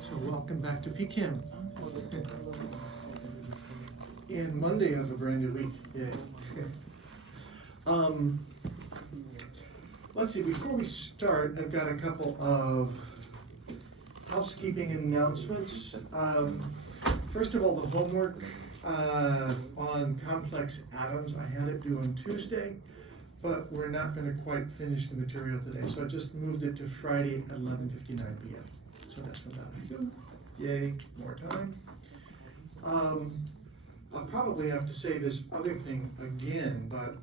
So welcome back to PChem. And Monday of a brand new week. Yay. Let's see, before we start, I've got a couple of housekeeping announcements. First of all, the homework on complex atoms, I had it due on Tuesday, but we're not going to quite finish the material today, so I just moved it to Friday at 11:59 p.m. So that's when that will be done. Yay, more time. I'll probably have to say this other thing again, but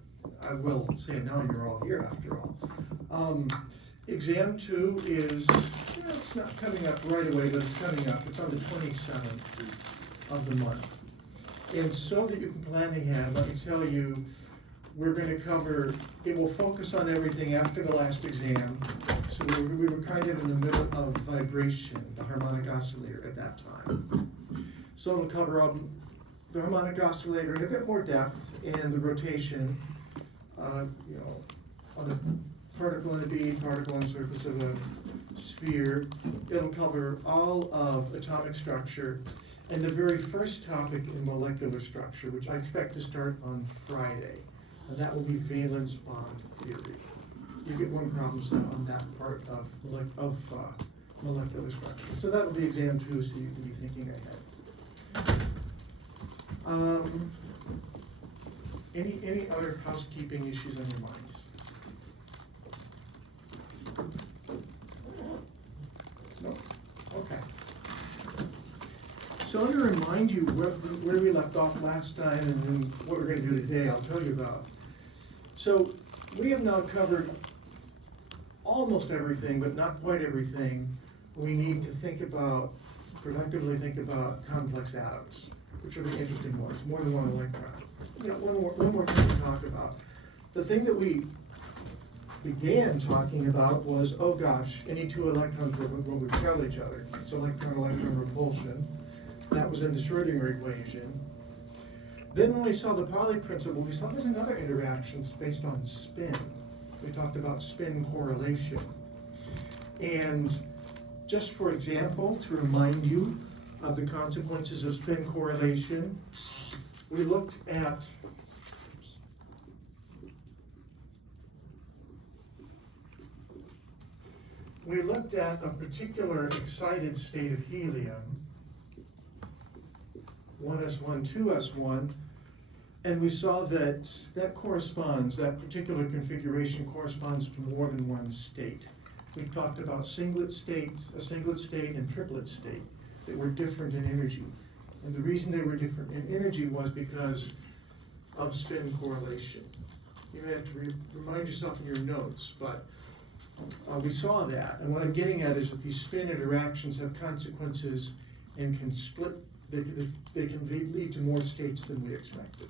I will say it now, you're all here after all. Exam 2 is, it's not coming up right away, but it's coming up. It's on the 27th of the month. And so that you can plan ahead, let me tell you, we're going to cover, it will focus on everything after the last exam. So we were kind of in the middle of vibration, the harmonic oscillator at that time. So it'll cover the harmonic oscillator in a bit more depth and the rotation, on a particle in a bead, particle on the surface of a sphere. It'll cover all of atomic structure and the very first topic in molecular structure, which I expect to start on Friday. And that will be valence bond theory. You get one problem set on that part of molecular structure. So that will be exam 2, so you can be thinking ahead. Any other housekeeping issues on your minds? No? Okay. So I'm going to remind you where we left off last time and then what we're going to do today, I'll tell you about. So we have now covered almost everything, but not quite everything we need to think about, productively think about complex atoms, which are the interesting ones, more than one electron. We got one more thing to talk about. The thing that we began talking about was, oh gosh, any two electrons will repel each other. It's electron-electron repulsion. That was in the Schrödinger equation. Then when we saw the Pauli principle, we saw there's another interaction based on spin. We talked about spin correlation. And just for example, to remind you of the consequences of spin correlation, we looked at a particular excited state of helium, 1s1, 2s1, and we saw that that particular configuration corresponds to more than one state. We talked about a singlet state and triplet state that were different in energy. And the reason they were different in energy was because of spin correlation. You may have to remind yourself in your notes, but we saw that. And what I'm getting at is that these spin interactions have consequences and can split. They can lead to more states than we expected.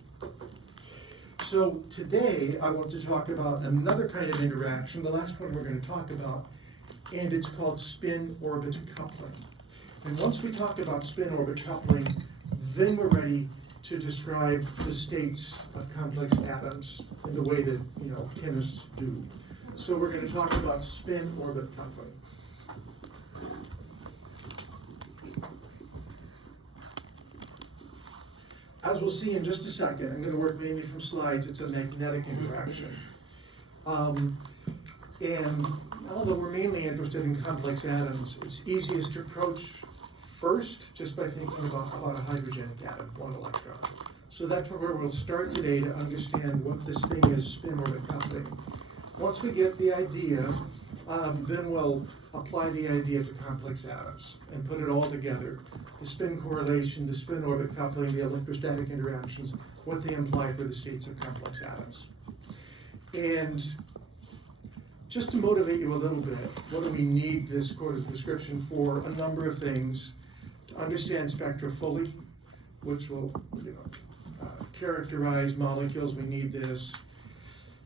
So today I want to talk about another kind of interaction, the last one we're going to talk about, and it's called spin-orbit coupling. And once we talk about spin-orbit coupling, then we're ready to describe the states of complex atoms in the way that chemists do. So we're going to talk about spin-orbit coupling. As we'll see in just a second, I'm going to work mainly from slides. It's a magnetic interaction. And although we're mainly interested in complex atoms, it's easiest to approach first just by thinking about a hydrogenic atom, one electron. So that's where we'll start today to understand what this thing is, spin-orbit coupling. Once we get the idea, then we'll apply the idea to complex atoms and put it all together. The spin correlation, the spin-orbit coupling, the electrostatic interactions, what they imply for the states of complex atoms. And just to motivate you a little bit, what do we need this course description for? A number of things. To understand spectra fully, which will characterize molecules, we need this.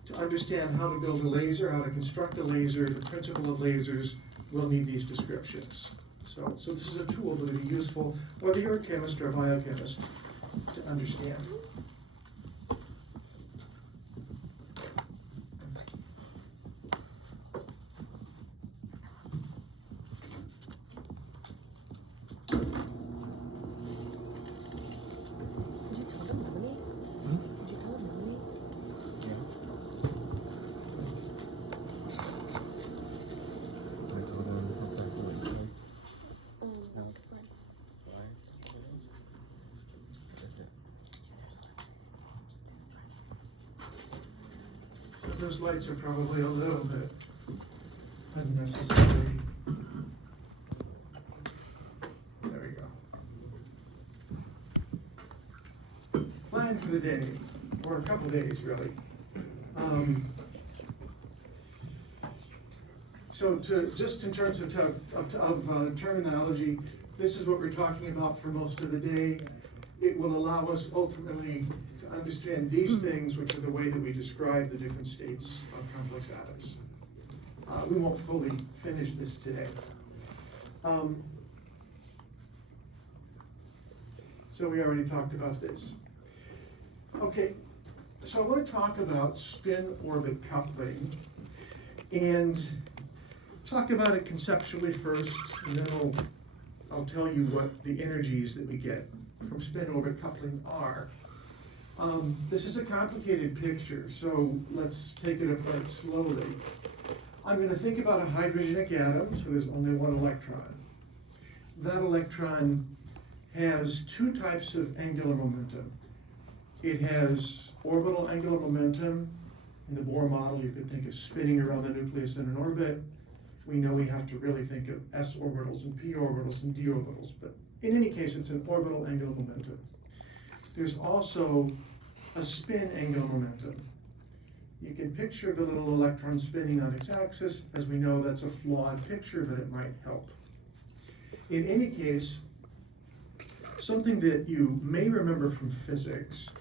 To understand how to build a laser, how to construct a laser, the principle of lasers, we'll need these descriptions. So this is a tool that will be useful, whether you're a chemist or a biochemist, to understand. those lights are probably a little bit unnecessary. There we go. Plan for the day, or a couple days really. So just in terms of terminology, this is what we're talking about for most of the day. It will allow us ultimately to understand these things, which are the way that we describe the different states of complex atoms. We won't fully finish this today. So we already talked about this. Okay, so I want to talk about spin-orbit coupling and talk about it conceptually first, and then I'll tell you what the energies that we get from spin-orbit coupling are. This is a complicated picture, so let's take it apart slowly. I'm going to think about a hydrogenic atom, so there's only one electron. That electron has two types of angular momentum. It has orbital angular momentum. In the Bohr model, you could think of spinning around the nucleus in an orbit. We know we have to really think of s orbitals and p orbitals and d orbitals, but in any case, it's an orbital angular momentum. There's also a spin angular momentum. You can picture the little electron spinning on its axis. As we know, that's a flawed picture, but it might help. In any case, something that you may remember from physics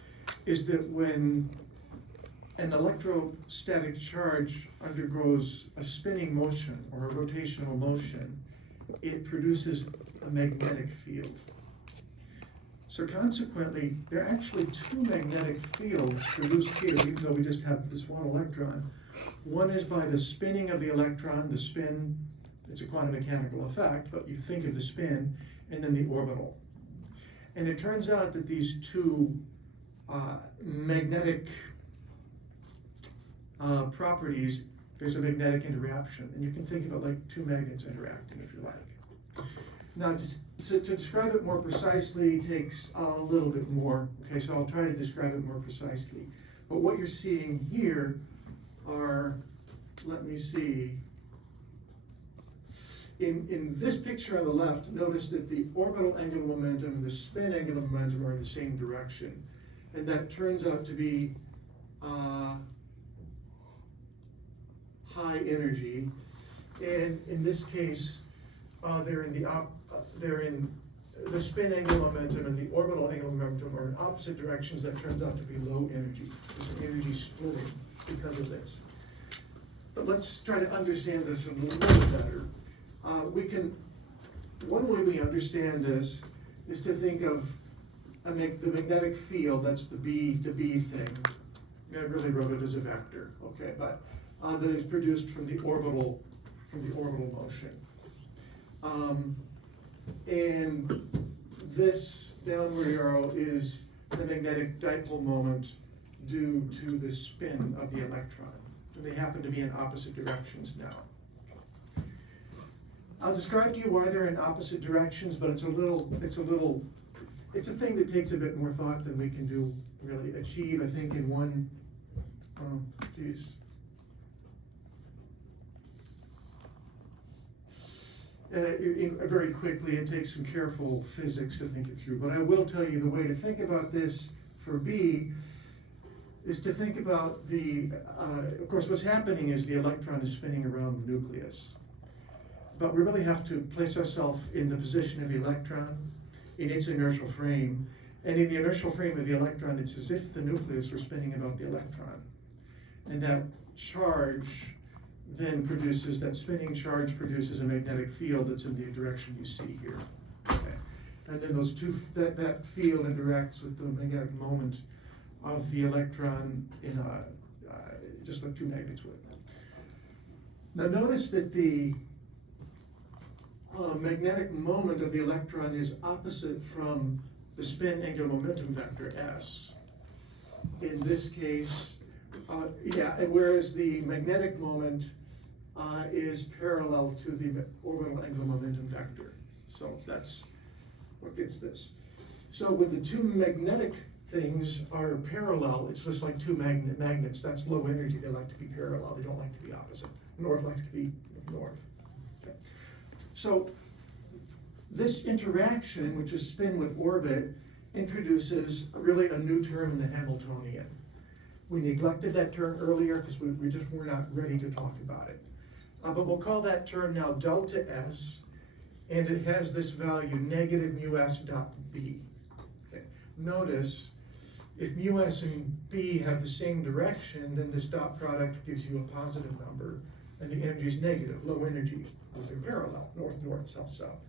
is that when an electrostatic charge undergoes a spinning motion or a rotational motion, it produces a magnetic field. So consequently, there are actually two magnetic fields produced here, even though we just have this one electron. One is by the spinning of the electron, the spin, it's a quantum mechanical effect, but you think of the spin, and then the orbital. And it turns out that these two magnetic properties, there's a magnetic interaction, and you can think of it like two magnets interacting, if you like. Now, to describe it more precisely takes a little bit more. Okay, so I'll try to describe it more precisely. But what you're seeing here are, let me see, in this picture on the left, notice that the orbital angular momentum and the spin angular momentum are in the same direction. And that turns out to be high energy. And in this case, they're in the spin angular momentum and the orbital angular momentum are in opposite directions. That turns out to be low energy. There's an energy splitting because of this. But let's try to understand this a little better. One way we understand this is to think of the magnetic field. That's the B thing. I really wrote it as a vector, okay, but that is produced from the orbital motion. And this downward arrow is the magnetic dipole moment due to the spin of the electron. And they happen to be in opposite directions now. I'll describe to you why they're in opposite directions, but it's a thing that takes a bit more thought than we can really achieve, I think, in one, very quickly. It takes some careful physics to think it through, but I will tell you the way to think about this for B is to think about of course what's happening is the electron is spinning around the nucleus. But we really have to place ourselves in the position of the electron, in its inertial frame. And in the inertial frame of the electron, it's as if the nucleus were spinning about the electron. And that charge then that spinning charge produces a magnetic field that's in the direction you see here. Okay. And then that field interacts with the magnetic moment of the electron in just like two magnets would. Now notice that the magnetic moment of the electron is opposite from the spin angular momentum vector S. In this case, whereas the magnetic moment is parallel to the orbital angular momentum vector. So that's what gets this. So with the two magnetic things are parallel, it's just like two magnets, that's low energy, they like to be parallel, they don't like to be opposite. North likes to be north. Okay. So this interaction, which is spin with orbit, introduces really a new term in the Hamiltonian. We neglected that term earlier because we just were not ready to talk about it. But we'll call that term now delta S, and it has this value, negative mu s dot b. Okay. Notice, if mu s and b have the same direction, then this dot product gives you a positive number, and the energy is negative, low energy, they're parallel, north, north, south, south.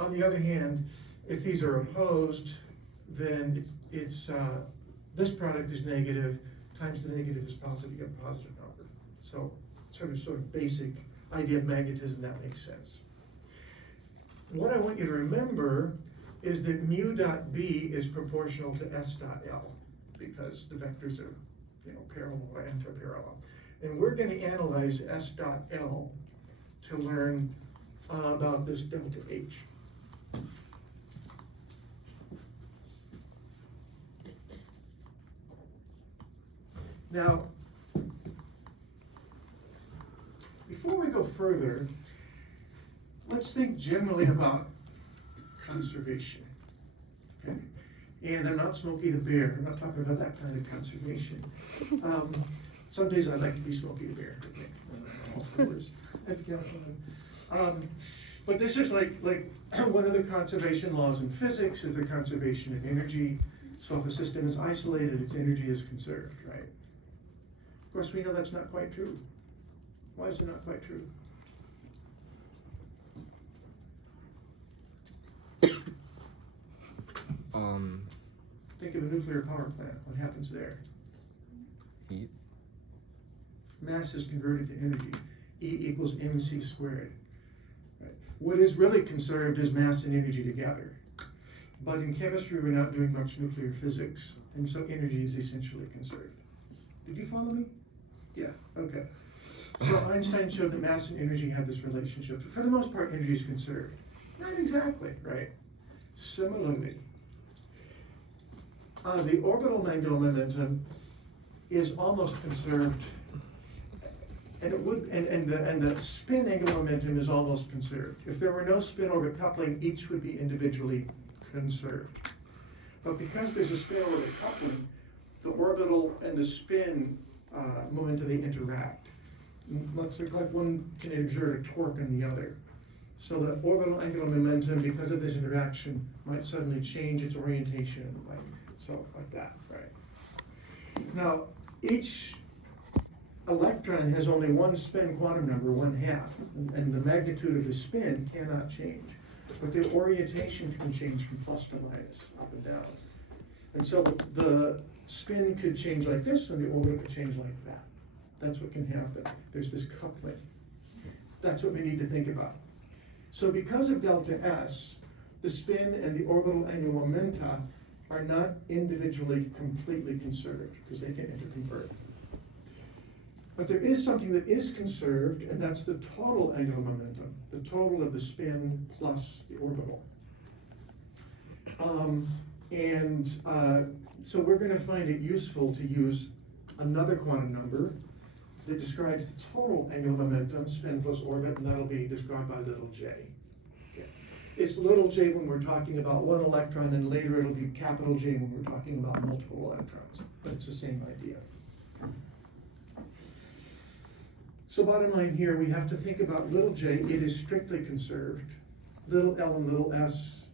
On the other hand, if these are opposed, then it's this product is negative, times the negative is positive, you get a positive number. So sort of basic idea of magnetism, that makes sense. What I want you to remember is that mu dot b is proportional to s dot l, because the vectors are, parallel or antiparallel. And we're going to analyze s dot l to learn about this delta h. Now, before we go further, let's think generally about conservation. Okay? And I'm not Smokey the Bear, I'm not talking about that kind of conservation. Some days I'd like to be Smokey the Bear. All fours. But this is like one of the conservation laws in physics is the conservation of energy. So if a system is isolated, its energy is conserved, right? Of course, we know that's not quite true. Why is it not quite true? Think of a nuclear power plant. What happens there? Heat. Mass is converted to energy. E equals mc squared. Right. What is really conserved is mass and energy together. But in chemistry, we're not doing much nuclear physics, and so energy is essentially conserved. Did you follow me? Yeah, okay. So Einstein showed that mass and energy have this relationship. For the most part, energy is conserved. Not exactly, right? Similarly, the orbital angular momentum is almost conserved, and the spin angular momentum is almost conserved. If there were no spin-orbit coupling, each would be individually conserved. But because there's a spin-orbit coupling, the orbital and the spin momentum, they interact. Let's look like one can exert a torque on the other. So the orbital angular momentum, because of this interaction, might suddenly change its orientation, like that, right? Now, each electron has only one spin quantum number, 1/2, and the magnitude of the spin cannot change. But the orientation can change from plus to minus, up and down. And so the spin could change like this, and the orbital could change like that. That's what can happen. There's this coupling. That's what we need to think about. So because of delta S, the spin and the orbital angular momenta are not individually completely conserved, because they can interconvert. But there is something that is conserved, and that's the total angular momentum, the total of the spin plus the orbital. So we're going to find it useful to use another quantum number that describes the total angular momentum, spin plus orbit, and that'll be described by little j. Okay. It's little j when we're talking about one electron, and later it'll be capital J when we're talking about multiple electrons, but it's the same idea. So bottom line here, we have to think about little j, it is strictly conserved. Little l and little s,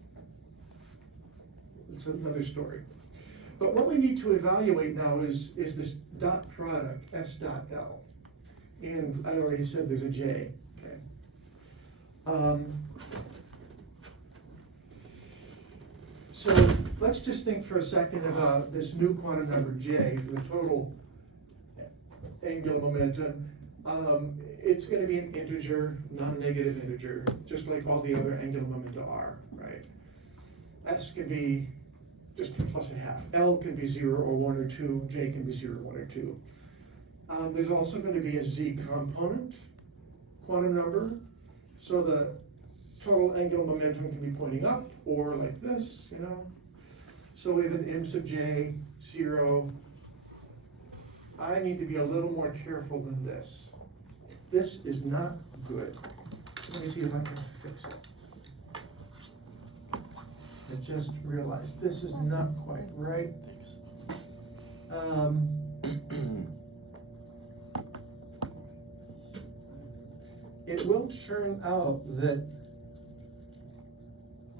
it's another story. But what we need to evaluate now is this dot product, s dot l. And I already said there's a j, okay? So let's just think for a second about this new quantum number j for the total angular momentum. It's going to be an integer, non-negative integer, just like all the other angular momenta are, right? S can be just plus 1/2. L can be 0 or 1 or 2. J can be 0, 1 or 2. There's also going to be a z component quantum number. So the total angular momentum can be pointing up or like this, So we have an m sub j, 0. I need to be a little more careful than this. This is not good. Let me see if I can fix it. I just realized this is not quite right. It will turn out that,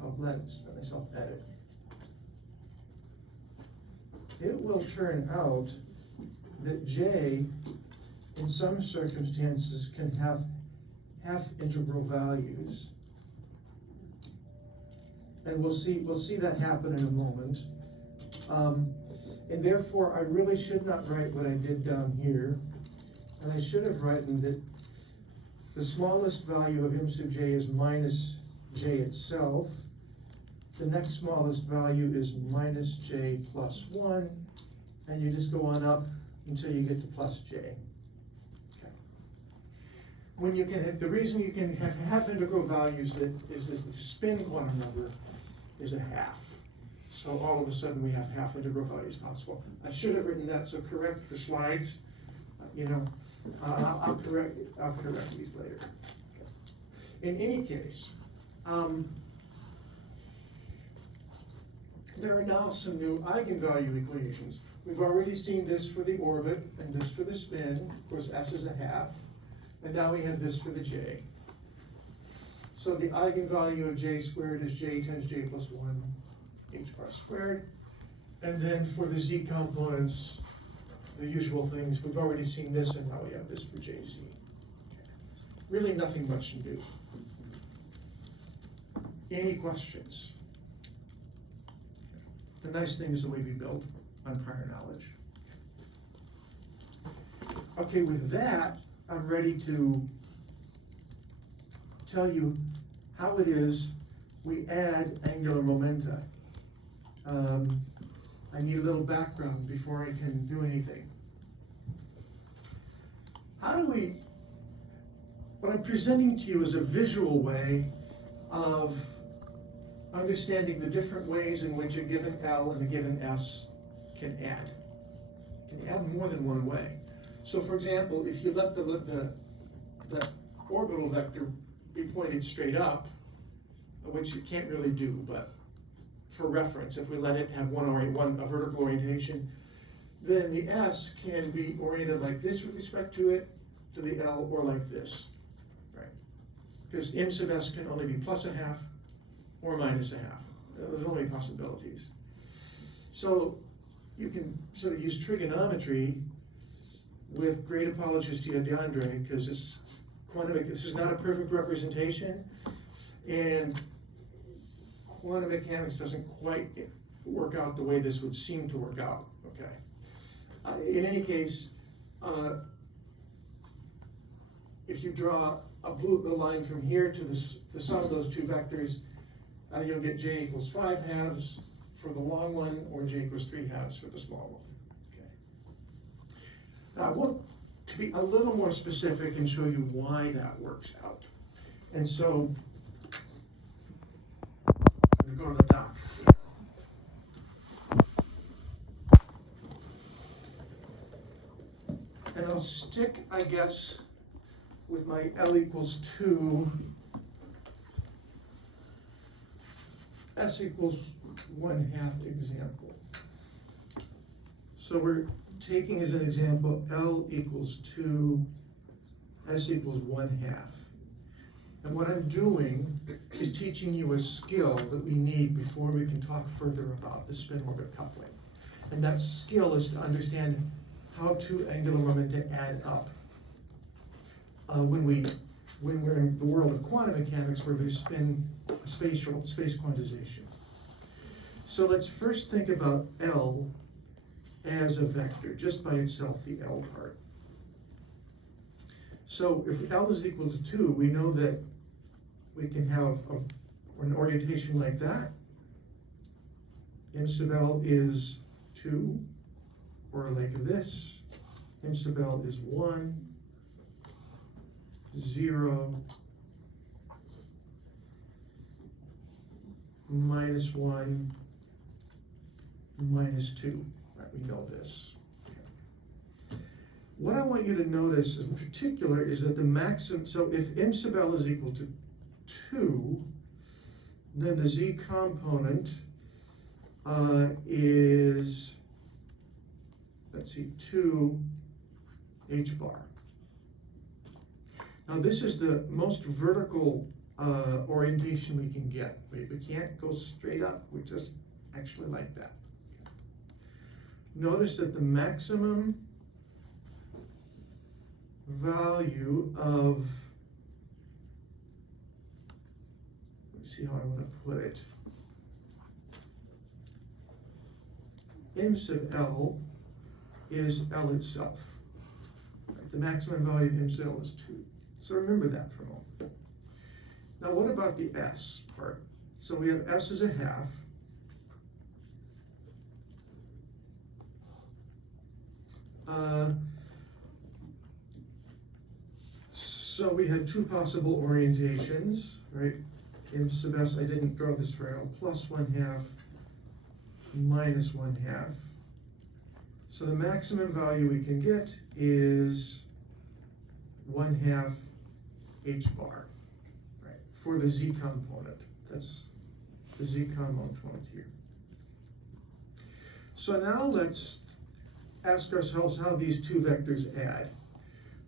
I'll let myself edit. It will turn out that J, in some circumstances, can have half integral values. And we'll see that happen in a moment. And therefore, I really should not write what I did down here. And I should have written that the smallest value of m sub j is minus j itself. The next smallest value is minus j plus 1. And you just go on up until you get to plus j. Okay. When you can have, the reason you can have half integral values is the spin quantum number is a half. So all of a sudden we have half integral values possible. I should have written that, so correct the slides. I'll correct these later. In any case, there are now some new eigenvalue equations. We've already seen this for the orbit and this for the spin. Of course, s is a half. And now we have this for the j. So the eigenvalue of j squared is j times j plus 1 h bar squared. And then for the z components, the usual things. We've already seen this, and now we have this for jz. Really nothing much new. Any questions? The nice thing is the way we build on prior knowledge. Okay, with that, I'm ready to tell you how it is we add angular momenta. I need a little background before I can do anything. What I'm presenting to you is a visual way of understanding the different ways in which a given L and a given S can add. Can add more than one way. So for example, if you let the orbital vector be pointed straight up, which it can't really do, but for reference, if we let it have a vertical orientation, then the S can be oriented like this with respect to it, to the L, or like this, right? Because m sub s can only be plus a half or minus a half. There's only possibilities. So you can sort of use trigonometry with great apologies to DeAndre, because this is not a perfect representation, and quantum mechanics doesn't quite work out the way this would seem to work out, okay? In any case, if you draw the line from here to the sum of those two vectors, you'll get j equals 5 halves for the long one, or j equals 3 halves for the small one. Okay. Now I want to be a little more specific and show you why that works out. And so, I'm going to go to the doc. And I'll stick, I guess, with my L equals 2, S equals 1/2 example. So we're taking as an example L equals 2, S equals 1/2. And what I'm doing is teaching you a skill that we need before we can talk further about the spin-orbit coupling. And that skill is to understand how two angular momenta add up. When we're in the world of quantum mechanics, where there's space quantization. So let's first think about L as a vector, just by itself, the L part. So if L is equal to 2, we know that we can have an orientation like that. M sub L is 2, or like this. M sub L is 1, 0, -1, minus 2. Right, we know this. What I want you to notice in particular is that the maximum, so if m sub l is equal to 2, then the z component is, let's see, 2 h bar. Now this is the most vertical orientation we can get. We can't go straight up, we just actually like that. Notice that the maximum value of, let me see how I want to put it, m sub l is L itself. Right? The maximum value of m sub L is 2. So remember that for a moment. Now what about the S part? So we have S as a half. So we had two possible orientations, right? M sub S, I didn't draw this very well, plus 1/2, minus 1/2. So the maximum value we can get is 1/2 h bar, right? For the z component. That's the z component here. So now let's ask ourselves how these two vectors add.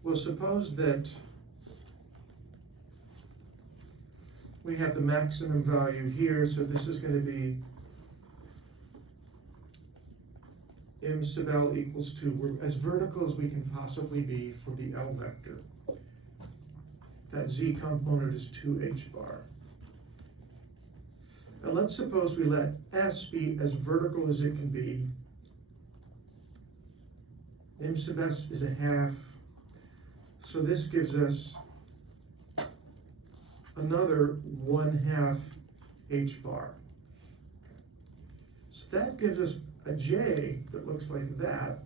Well, suppose that we have the maximum value here, so this is going to be m sub l equals 2. We're as vertical as we can possibly be for the L vector. That z component is 2h bar. Now let's suppose we let S be as vertical as it can be. M sub S is 1/2. So this gives us another 1/2 h bar. So that gives us a J that looks like that.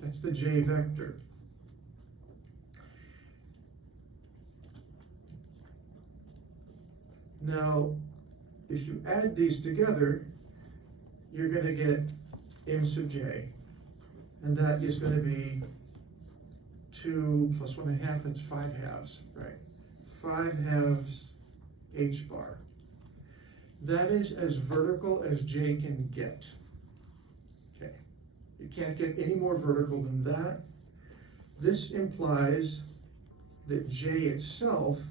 That's the J vector. Now, if you add these together, you're going to get m sub j, and that is going to be 2 plus 1/2, that's 5/2, right? 5/2 h bar. That is as vertical as j can get. Okay, you can't get any more vertical than that. This implies that j itself,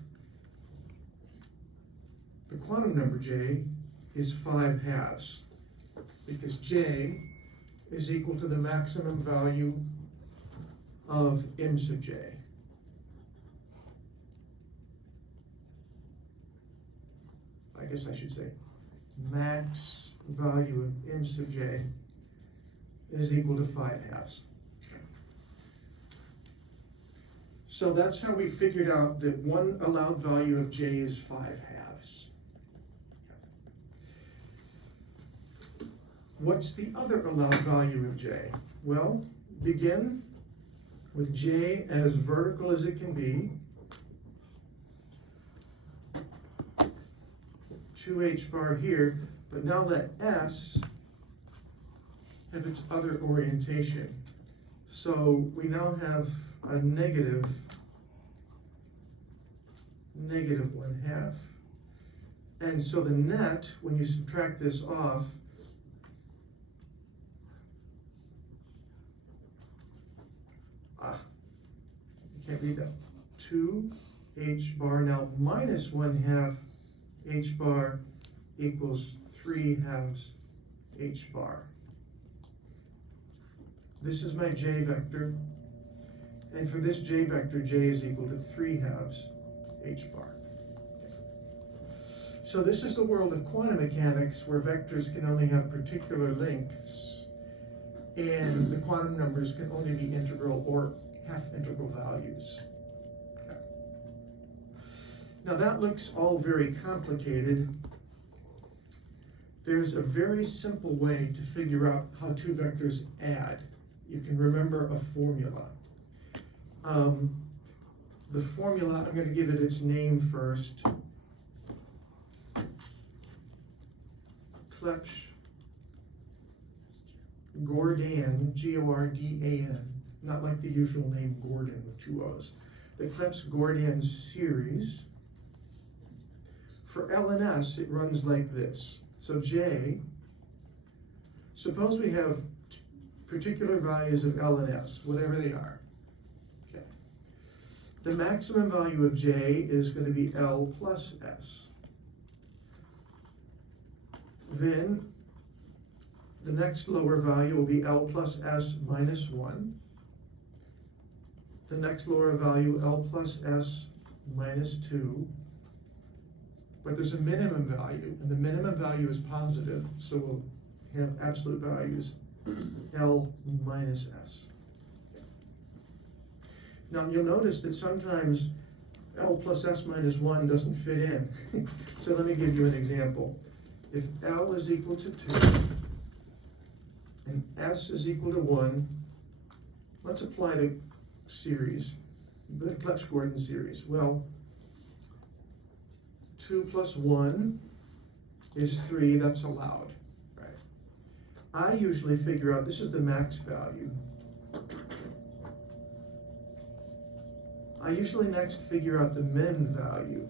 the quantum number j, is 5/2, because j is equal to the maximum value of m sub j. I guess I should say max value of m sub j is equal to 5/2. So that's how we figured out that one allowed value of j is 5/2. What's the other allowed value of j? Well, begin with j as vertical as it can be, 2h bar here, but now let S have its other orientation. So we now have a negative 1/2. And so the net, when you subtract this off, you can't read that, 2h bar, now minus 1/2 h bar equals 3/2 h bar. This is my j vector, and for this j vector, j is equal to 3/2 h bar. So this is the world of quantum mechanics, where vectors can only have particular lengths, and the quantum numbers can only be integral or half-integral values. Okay. Now that looks all very complicated. There's a very simple way to figure out how two vectors add. You can remember a formula. The formula, I'm going to give it its name first. Clebsch-Gordan, G-O-R-D-A-N, not like the usual name Gordon with two O's. The Clebsch-Gordan series. For L and S, it runs like this. So J, suppose we have particular values of L and S, whatever they are. Okay. The maximum value of J is going to be L plus S. Then the next lower value will be L plus S minus 1. The next lower value, L plus S minus 2. But there's a minimum value, and the minimum value is positive, so we'll have absolute values, L minus S. Now you'll notice that sometimes L plus S minus 1 doesn't fit in. So let me give you an example. If L is equal to 2 and S is equal to 1, let's apply the series, the Clebsch-Gordan series. Well, 2 plus 1 is 3, that's allowed, right? I usually figure out, this is the max value. I usually next figure out the min value,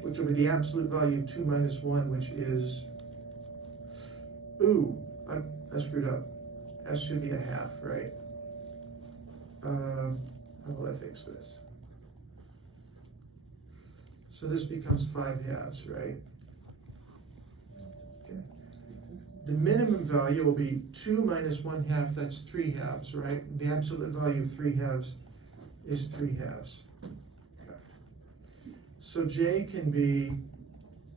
which will be the absolute value of 2 minus 1, which is, I screwed up. S should be a half, right? How will I fix this? So this becomes 5 halves, right? Okay. The minimum value will be 2 minus 1 half, that's 3 halves, right? The absolute value of 3 halves is 3 halves. Okay. So J can be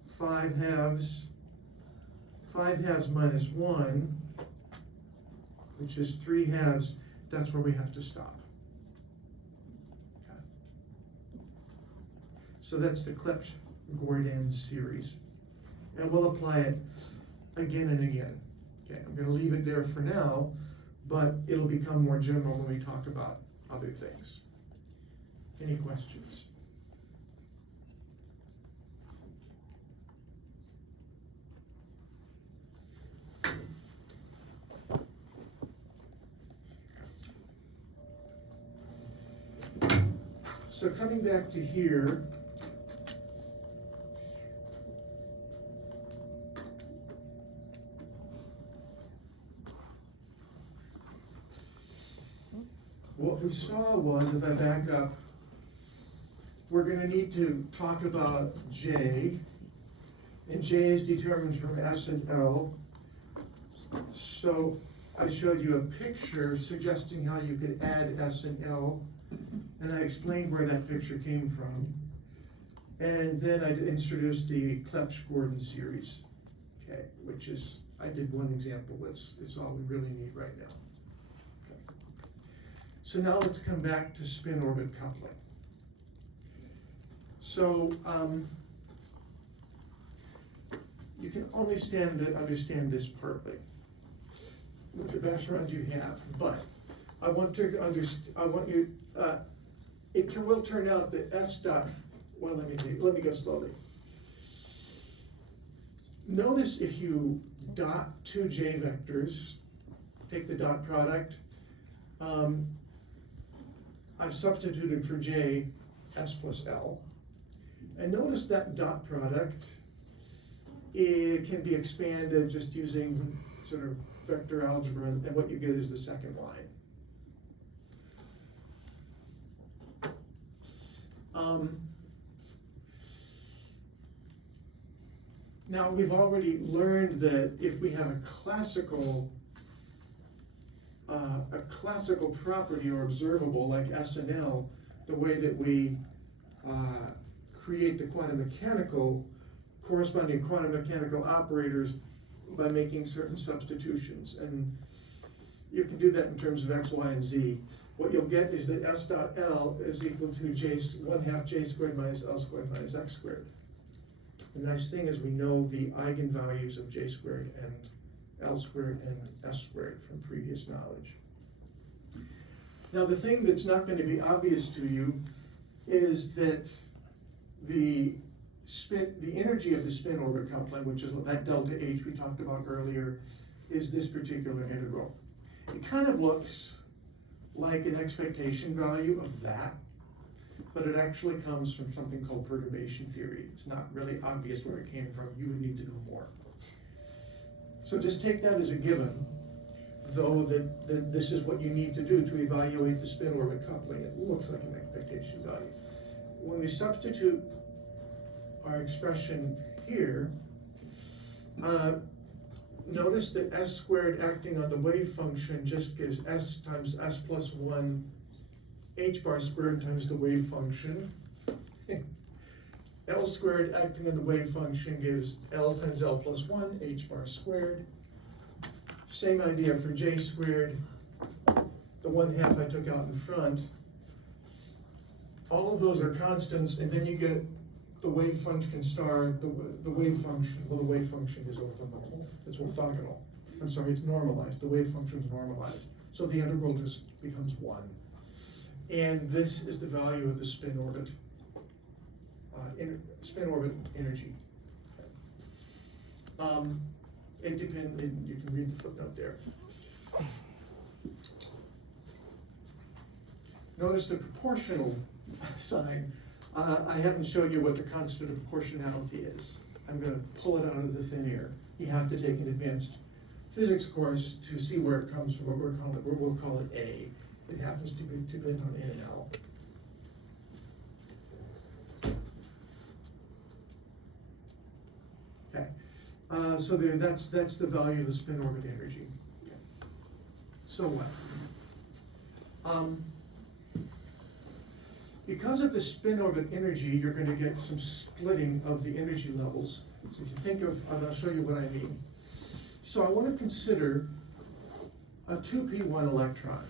5 halves minus 1, which is 3 halves. That's where we have to stop. Okay. So that's the Clebsch-Gordan series. And we'll apply it again and again. Okay, I'm going to leave it there for now, but it'll become more general when we talk about other things. Any questions? So coming back to here, what we saw was, if I back up, we're going to need to talk about J, and J is determined from S and L. So I showed you a picture suggesting how you could add S and L, and I explained where that picture came from. And then I introduced the Clebsch-Gordan series, okay, which is, I did one example, it's all we really need right now. Okay. So now let's come back to spin-orbit coupling. So you can only understand this partly with the background you have, but I want you, it will turn out that S dot, well, let me go slowly. Notice if you dot two J vectors, take the dot product, I've substituted for J, S plus L. And notice that dot product, it can be expanded just using sort of vector algebra, and what you get is the second line. Now we've already learned that if we have a classical property or observable like S and L, the way that we create the corresponding quantum mechanical operators by making certain substitutions, and you can do that in terms of X, Y, and Z. What you'll get is that S dot L is equal to 1/2 J squared minus L squared minus X squared. The nice thing is we know the eigenvalues of J squared and L squared and S squared from previous knowledge. Now the thing that's not going to be obvious to you is that the the energy of the spin orbit coupling, which is that delta H we talked about earlier, is this particular integral. It kind of looks like an expectation value of that, but it actually comes from something called perturbation theory. It's not really obvious where it came from. You would need to know more. So just take that as a given, though that this is what you need to do to evaluate the spin orbit coupling. It looks like an expectation value. When we substitute our expression here, notice that s squared acting on the wave function just gives s times s plus 1 h bar squared times the wave function. L squared acting on the wave function gives L times L plus 1 h bar squared. Same idea for j squared. The 1/2 I took out in front. All of those are constants, and then you get the wave function star, the wave function, well, the wave function is orthogonal. It's orthogonal. I'm sorry, it's normalized. The wave function is normalized. So the integral just becomes 1. And this is the value of the spin orbit energy. It depends, you can read the footnote there. Notice the proportional sign. I haven't showed you what the constant of proportionality is. I'm going to pull it out of the thin air. You have to take an advanced physics course to see where it comes from. We'll call it A. It happens to be on N and L. Okay. So that's the value of the spin orbit energy. Okay. So what? Because of the spin orbit energy, you're going to get some splitting of the energy levels. So if you think of, I'll show you what I mean. So I want to consider a 2p1 electron.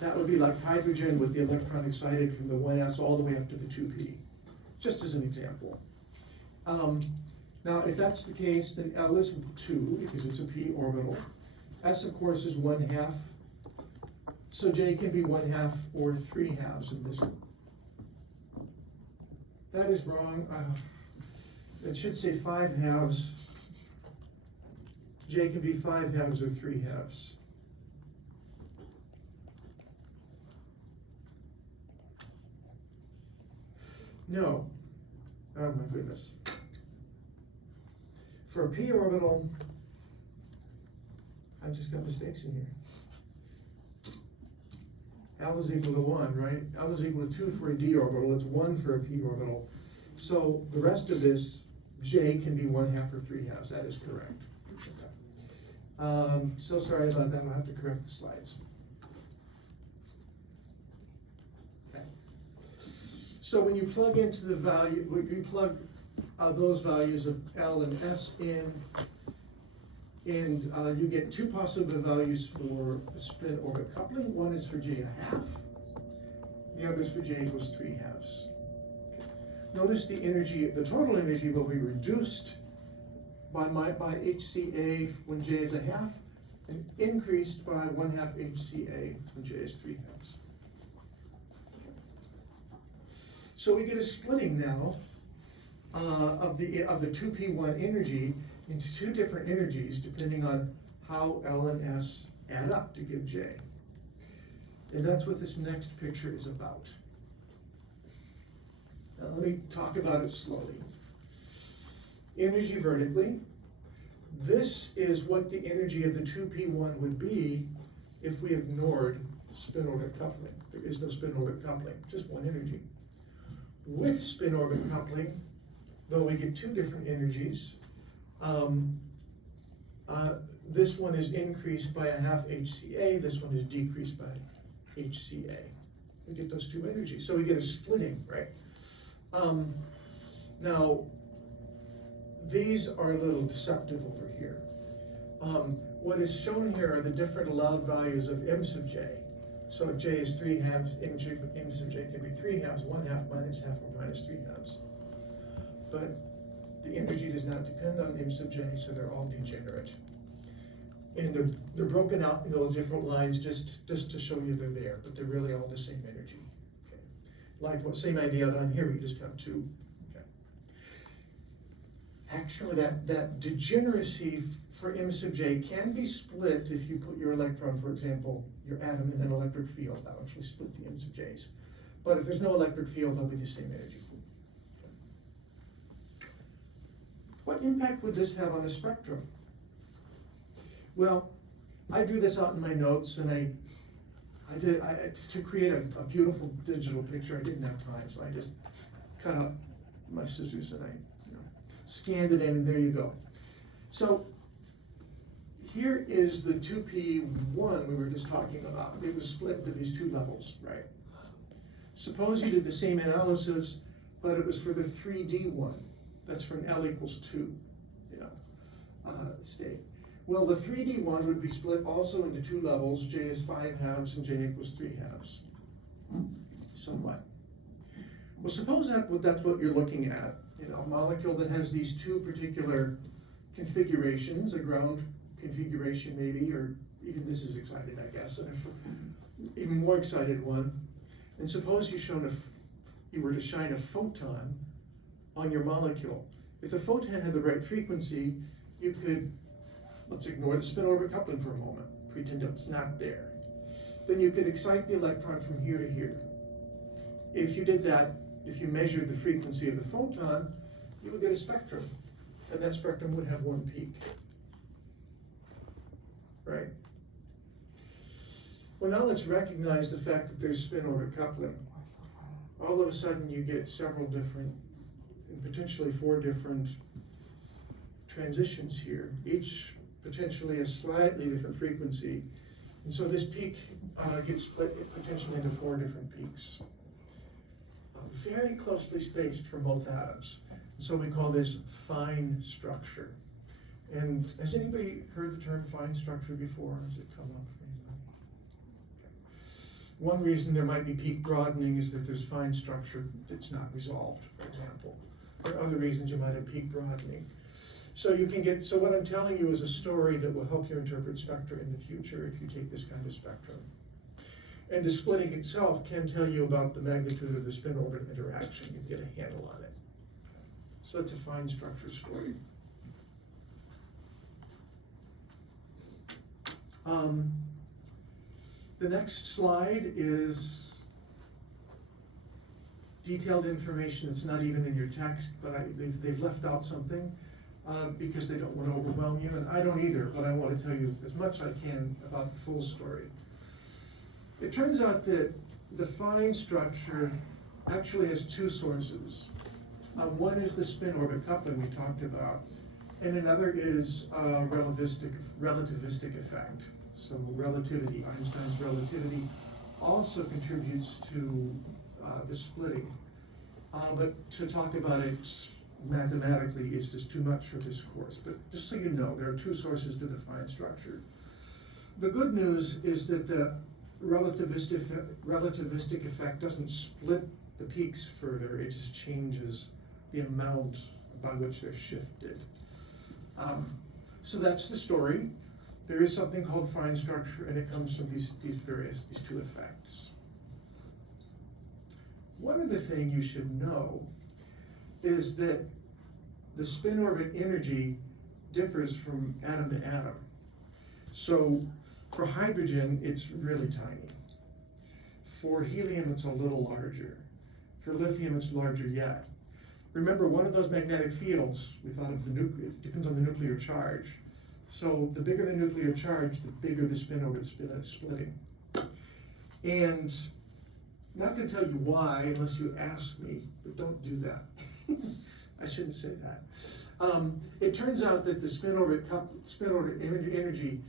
That would be like hydrogen with the electron excited from the 1s all the way up to the 2p, just as an example. Now, if that's the case, then L is 2 because it's a p orbital. S, of course, is 1/2. So J can be 1/2 or 3/2 in this one. That is wrong. It should say 5/2. J can be 5/2 or 3/2. No. Oh my goodness. For a p orbital, I've just got mistakes in here. L is equal to 1, right? L is equal to 2 for a d orbital. It's 1 for a p orbital. So the rest of this, J can be 1/2 or 3/2. That is correct. Okay. So sorry about that. I'll have to correct the slides. Okay. So when you plug into the value, when you plug those values of L and S in, and you get two possible values for spin orbit coupling. One is for J 1/2, the other is for J equals 3/2. Notice the energy, the total energy will be reduced by HCA when J is 1/2, and increased by 1/2 HCA when J is 3/2. So we get a splitting now of the 2p1 energy into two different energies depending on how L and S add up to give J. And that's what this next picture is about. Now let me talk about it slowly. Energy vertically. This is what the energy of the 2p1 would be if we ignored spin orbit coupling. There is no spin orbit coupling, just one energy. With spin orbit coupling, though we get two different energies, this one is increased by 1/2 HCA, this one is decreased by HCA. We get those two energies, so we get a splitting, right? Now, these are a little deceptive over here. What is shown here are the different allowed values of m sub j. So if j is 3/2, m sub j can be 3/2, 1/2 minus 1/2 or minus 3/2. But the energy does not depend on m sub j, so they're all degenerate. And they're broken out in those different lines just to show you they're there, but they're really all the same energy. Okay. Like what same idea down here, we just have two. Okay. actually that degeneracy for M sub j can be split if you put your electron, for example, your atom in an electric field. That'll actually split the M sub j's. But if there's no electric field, they'll be the same energy. What impact would this have on the spectrum? Well, I drew this out in my notes, and to create a beautiful digital picture, I didn't have time, so I just cut out my scissors and I scanned it in, and there you go. So here is the 2p1 we were just talking about. It was split into these two levels, right? Suppose you did the same analysis, but it was for the 3d1. That's for an L equals 2, state. Well, the 3d1 would be split also into two levels. J is 5 halves and J equals 3 halves. So what? Well, suppose that's what you're looking at. A molecule that has these two particular configurations, a ground configuration maybe, or even this is excited, I guess, and an even more excited one. And suppose you were to shine a photon on your molecule. If the photon had the right frequency, you could, let's ignore the spin-orbit coupling for a moment, pretend it's not there. Then you could excite the electron from here to here. If you did that, if you measured the frequency of the photon, you would get a spectrum, and that spectrum would have one peak, right? Well, now let's recognize the fact that there's spin-orbit coupling. All of a sudden, you get several different, and potentially 4 different transitions here, each potentially a slightly different frequency. And so this peak gets split potentially into 4 different peaks. Very closely spaced for both atoms. So we call this fine structure. And has anybody heard the term fine structure before? Has it come up for anybody? One reason there might be peak broadening is that there's fine structure that's not resolved, for example. There are other reasons you might have peak broadening. So what I'm telling you is a story that will help you interpret spectra in the future if you take this kind of spectrum. And the splitting itself can tell you about the magnitude of the spin-orbit interaction. You can get a handle on it. So it's a fine structure story. The next slide is detailed information that's not even in your text, but they've left out something because they don't want to overwhelm you, and I don't either, but I want to tell you as much as I can about the full story. It turns out that the fine structure actually has 2 sources. One is the spin-orbit coupling we talked about, and another is relativistic effect. So relativity, Einstein's relativity, also contributes to the splitting. But to talk about it mathematically is just too much for this course. But just so you know, there are 2 sources to the fine structure. The good news is that the relativistic effect doesn't split the peaks further, it just changes the amount by which they're shifted. So that's the story. There is something called fine structure, and it comes from these 2 effects. One other thing you should know is that the spin orbit energy differs from atom to atom. So for hydrogen, it's really tiny. For helium, it's a little larger. For lithium, it's larger yet. Remember, one of those magnetic fields, we thought of the nuclear, depends on the nuclear charge. So the bigger the nuclear charge, the bigger the spin orbit splitting. And not going to tell you why unless you ask me, but don't do that. I shouldn't say that. It turns out that the spin orbit energy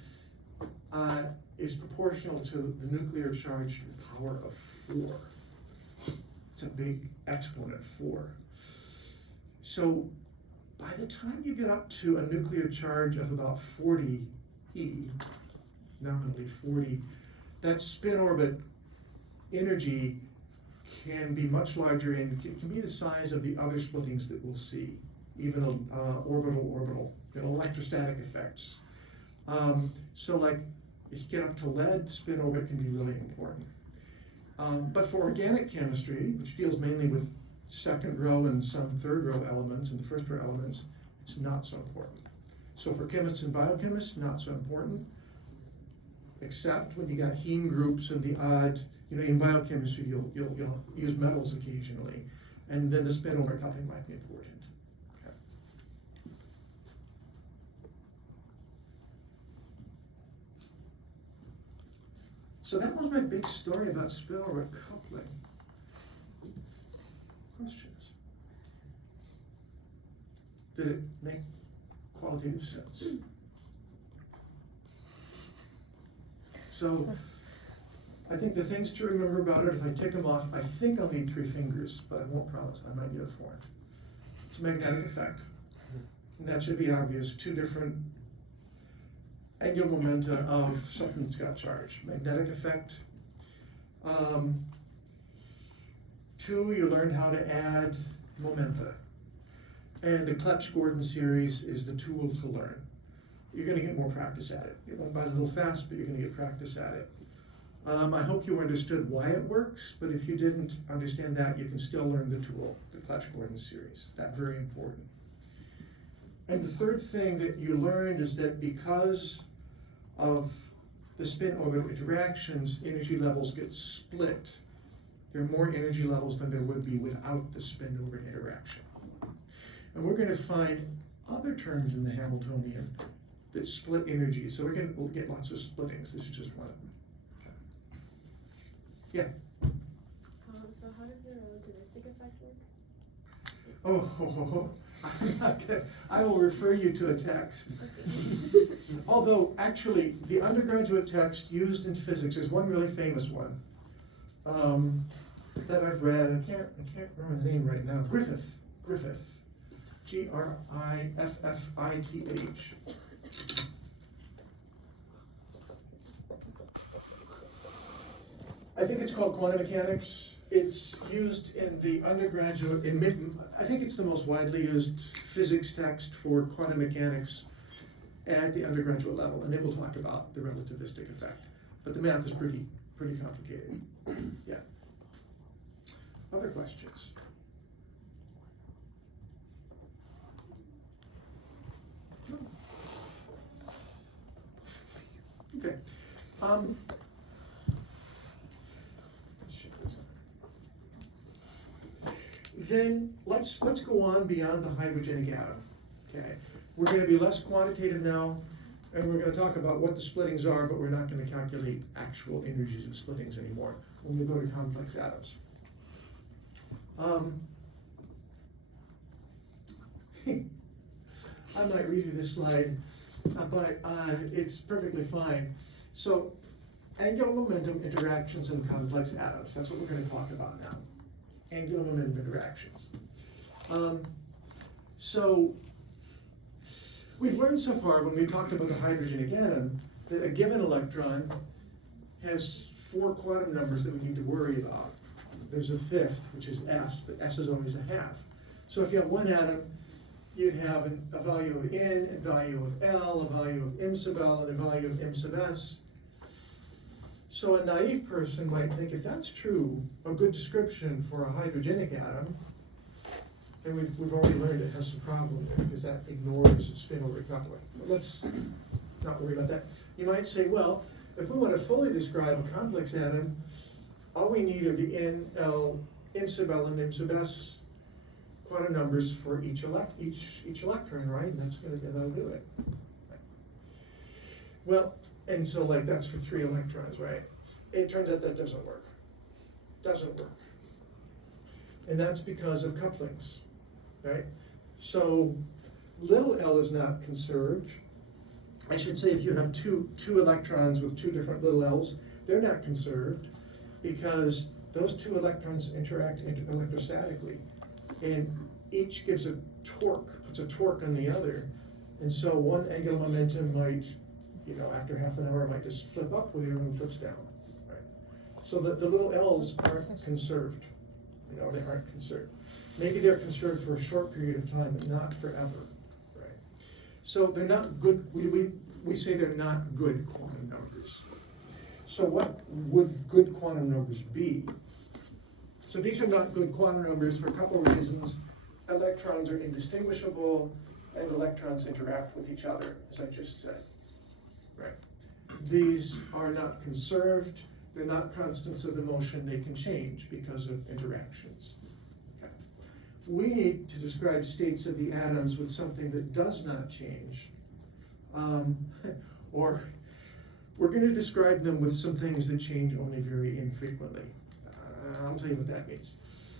is proportional to the nuclear charge to the power of 4. It's a big exponent, 4. So by the time you get up to a nuclear charge of about 40 E, nominally 40, that spin orbit energy can be much larger and can be the size of the other splittings that we'll see, even orbital, electrostatic effects. So like if you get up to lead, the spin orbit can be really important. But for organic chemistry, which deals mainly with second row and some third row elements and the first row elements, it's not so important. So for chemists and biochemists, not so important, except when you got heme groups and the odd, in biochemistry, you'll use metals occasionally, and then the spin-over coupling might be important. Okay. So that was my big story about spin-over coupling. Questions? Did it make qualitative sense? So, I think the things to remember about it, if I tick them off, I think I'll need 3 fingers, but I won't promise, I might need a 4th. It's a magnetic effect, and that should be obvious. 2 different angular momenta of something that's got charge. Magnetic effect. 2, you learned how to add momenta. And the Clebsch-Gordon series is the tool to learn. You're going to get more practice at it. It won't be a little fast, but you're going to get practice at it. I hope you understood why it works, but if you didn't understand that, you can still learn the tool, the Clebsch-Gordon series. That's very important. And the third thing that you learned is that because of the spin-orbital interactions, energy levels get split. There are more energy levels than there would be without the spin-orbital interaction. And we're going to find other terms in the Hamiltonian that split energy. So we'll get lots of splittings. This is just one of them. Okay. Yeah? So how does the relativistic effect work? I'm not gonna, I will refer you to a text. Although, actually, the undergraduate text used in physics is one really famous one that I've read. I can't remember the name right now. Griffith. Griffith. I think it's called quantum mechanics. It's used in the undergraduate, I think it's the most widely used physics text for quantum mechanics at the undergraduate level, and then we'll talk about the relativistic effect. But the math is pretty complicated. Yeah. Other questions? Okay. Then let's go on beyond the hydrogenic atom. Okay, we're going to be less quantitative now, and we're going to talk about what the splittings are, but we're not going to calculate actual energies of splittings anymore when we go to complex atoms. I might read you this slide, but it's perfectly fine. So, angular momentum interactions in complex atoms. That's what we're going to talk about now. Angular momentum interactions. So, we've learned so far when we talked about the hydrogenic atom that a given electron has 4 quantum numbers that we need to worry about. There's a 5th, which is S, but S is always a half. So if you have one atom, you'd have a value of N, a value of L, a value of M sub L, and a value of M sub S. So a naive person might think, if that's true, a good description for a hydrogenic atom, and we've already learned it has some problem there because that ignores spin-over coupling. But let's not worry about that. You might say, well, if we want to fully describe a complex atom, all we need are the N, L, M sub L, and M sub S quantum numbers for each electron, right? And that'll do it. Right. Well, and so that's for 3 electrons, right? It turns out that doesn't work. And that's because of couplings, right? So little l is not conserved. I should say if you have two electrons with 2 different little l's, they're not conserved because those 2 electrons interact electrostatically. And each gives a torque, puts a torque on the other. And so one angular momentum might, after half an hour, might just flip up with the other one flips down. Right? So that the little L's aren't conserved. They aren't conserved. Maybe they're conserved for a short period of time, but not forever. Right? So they're not good, we say they're not good quantum numbers. So what would good quantum numbers be? So these are not good quantum numbers for a couple of reasons. Electrons are indistinguishable, and electrons interact with each other, as I just said. Right. These are not conserved, they're not constants of the motion, they can change because of interactions. Okay. We need to describe states of the atoms with something that does not change. Or we're going to describe them with some things that change only very infrequently. I'll tell you what that means.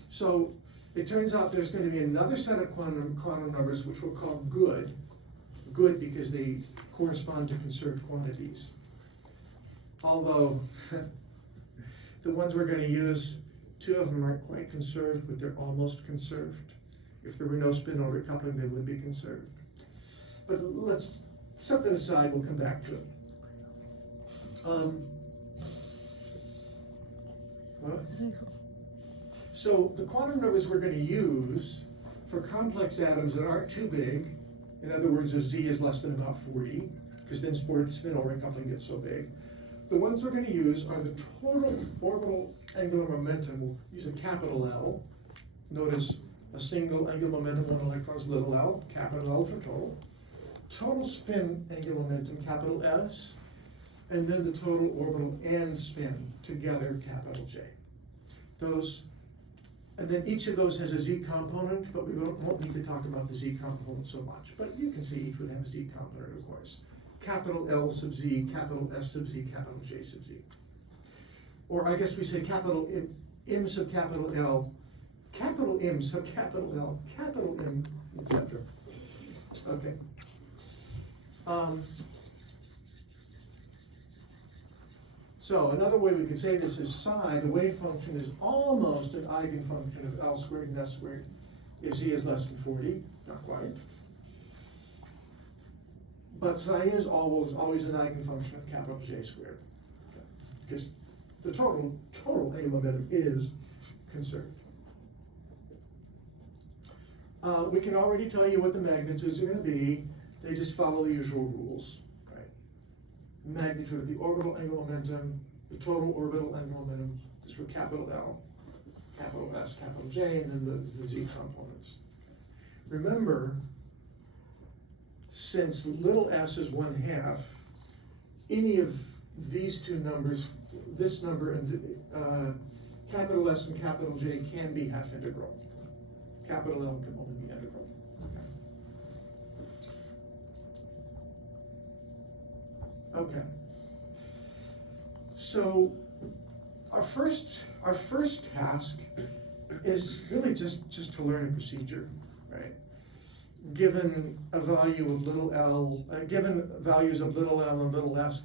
So it turns out there's going to be another set of quantum numbers which we'll call good. Good because they correspond to conserved quantities. Although the ones we're going to use, two of them aren't quite conserved, but they're almost conserved. If there were no spin-over coupling, they would be conserved. But let's set that aside, we'll come back to it. What? So the quantum numbers we're going to use for complex atoms that aren't too big, in other words, if Z is less than about 40, because then spin-over coupling gets so big, the ones we're going to use are the total orbital angular momentum. We'll use a capital L. Notice a single angular momentum, one electron is little l, capital L for total. Total spin angular momentum, capital S, and then the total orbital and spin together, capital J. Those, and then each of those has a Z component, but we won't need to talk about the Z component so much. But you can see each would have a Z component, of course. Capital L sub Z, capital S sub Z, capital J sub Z. Or I guess we say capital M sub capital L, capital M sub capital L, capital M, etc. Okay. So another way we could say this is psi, the wave function, is almost an eigenfunction of L squared and S squared if Z is less than 40, not quite. But psi is always an eigenfunction of capital J squared, because the total angular momentum is conserved. We can already tell you what the magnitudes are going to be. They just follow the usual rules, right? Magnitude of the orbital angular momentum, the total orbital angular momentum is for capital L, capital S, capital J, and then the Z components. Remember, since little s is 1/2, any of these two numbers, this number and capital S and capital J, can be half integral. Capital L can only be integral. Okay. So our first task is really just to learn a procedure, right? Given a value of little l, given values of little l and little s,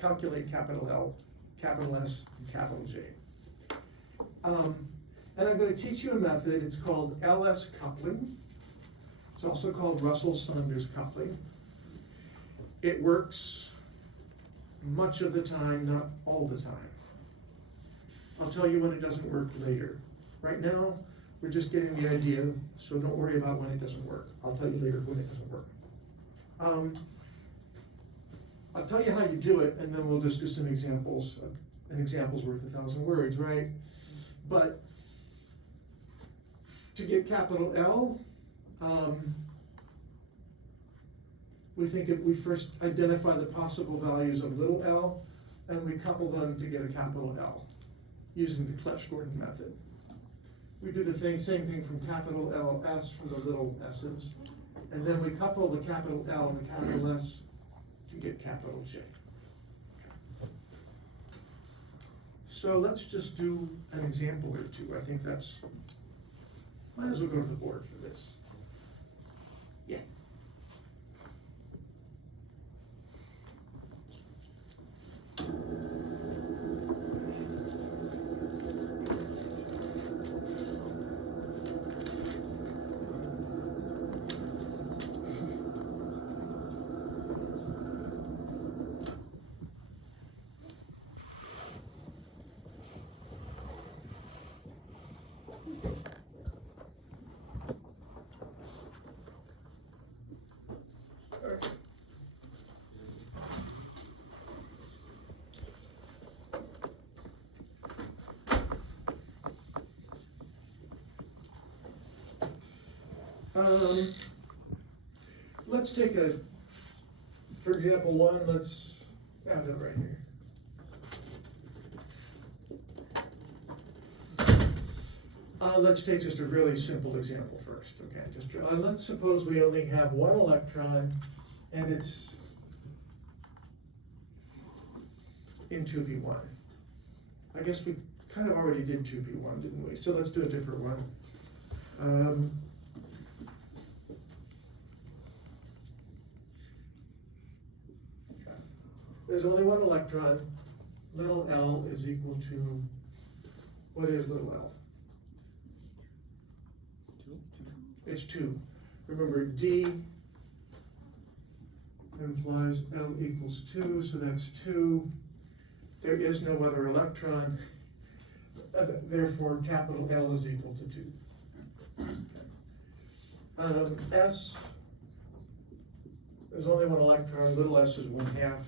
calculate capital L, capital S, and capital J. And I'm going to teach you a method. It's called LS coupling. It's also called Russell-Saunders coupling. It works much of the time, not all the time. I'll tell you when it doesn't work later. Right now, we're just getting the idea, so don't worry about when it doesn't work. I'll tell you later when it doesn't work. I'll tell you how you do it, and then we'll just do some examples. An example's worth 1,000 words, right? But to get capital L, we think if we first identify the possible values of little l, and we couple them to get a capital L using the Klepsch-Gordon method. We do the same thing from capital L S for the little s's, and then we couple the capital L and the capital S to get capital J. So let's just do an example or two. I think that's, might as well go to the board for this. Yeah. let's take for example, one, let's have it right here. Let's take just a really simple example first, okay? Let's suppose we only have one electron and it's in 2p1. I guess we kind of already did 2p1, didn't we? So let's do a different one. There's only one electron. Little l is equal to, what is little l? It's 2. Remember, D implies L equals 2, so that's 2. There is no other electron, therefore capital L is equal to 2. S, there's only one electron, little s is 1/2.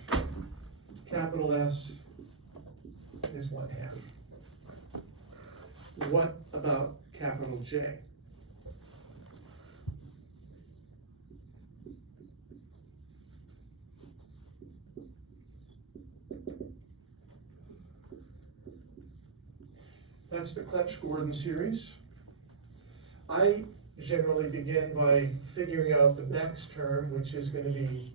Capital S is 1/2. What about capital J? That's the Clebsch-Gordon series. I generally begin by figuring out the next term, which is going to be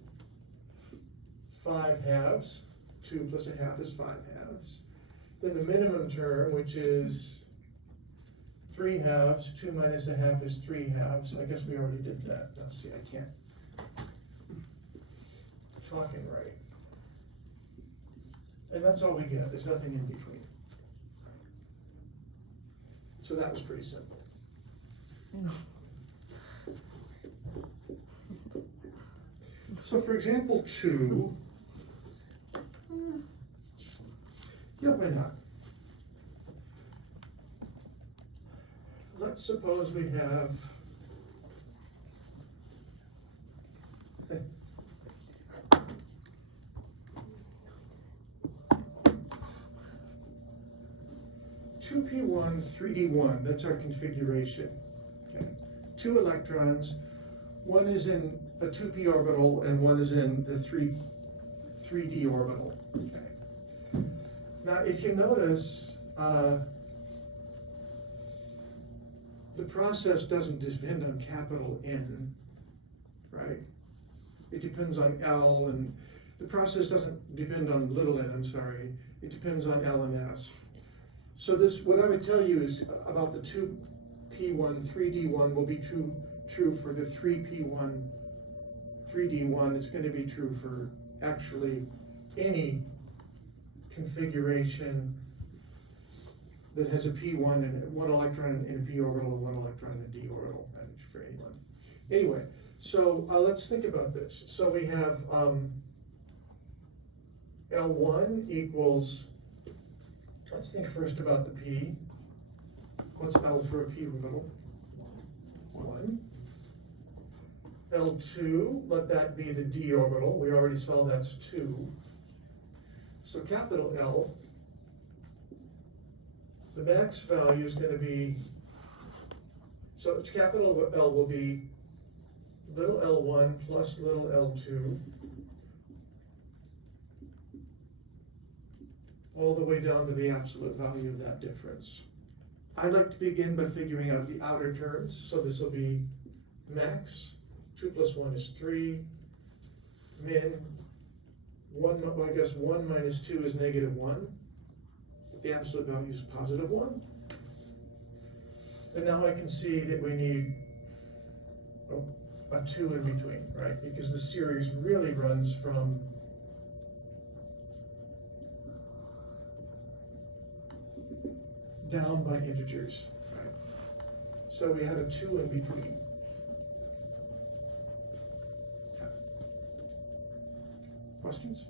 5/2. 2 plus 1/2 is 5/2. Then the minimum term, which is 3/2. 2 minus 1/2 is 3/2. I guess we already did that. Let's see, I can't. Talking right. And that's all we get. There's nothing in between. So that was pretty simple. So for example 2, yeah, why not? Let's suppose we have two p1, 3d1, that's our configuration. Okay. 2 electrons, one is in a 2p orbital and one is in the 3d orbital. Okay. Now, if you notice, the process doesn't depend on capital N, right? It depends on L, and the process doesn't depend on little n, I'm sorry. It depends on L and S. So this, what I would tell you is about the 2p1, 3d1 will be true for the 3p1, 3d1. It's going to be true for actually any configuration that has a p1 and 1 electron in a p orbital and 1 electron in a d orbital, for anyone. Anyway, so let's think about this. So we have L1 equals, let's think first about the p. What's L for a p orbital? 1. L2, let that be the d orbital. We already saw that's 2. So capital L, the max value is going to be, so capital L will be little l1 plus little l2, all the way down to the absolute value of that difference. I'd like to begin by figuring out the outer terms. So this will be max, 2 plus 1 is 3, min, 1, well, I guess 1 minus 2 is -1. The absolute value is +1. And now I can see that we need a 2 in between, right? Because the series really runs from down by integers, right? So we had a 2 in between. Questions?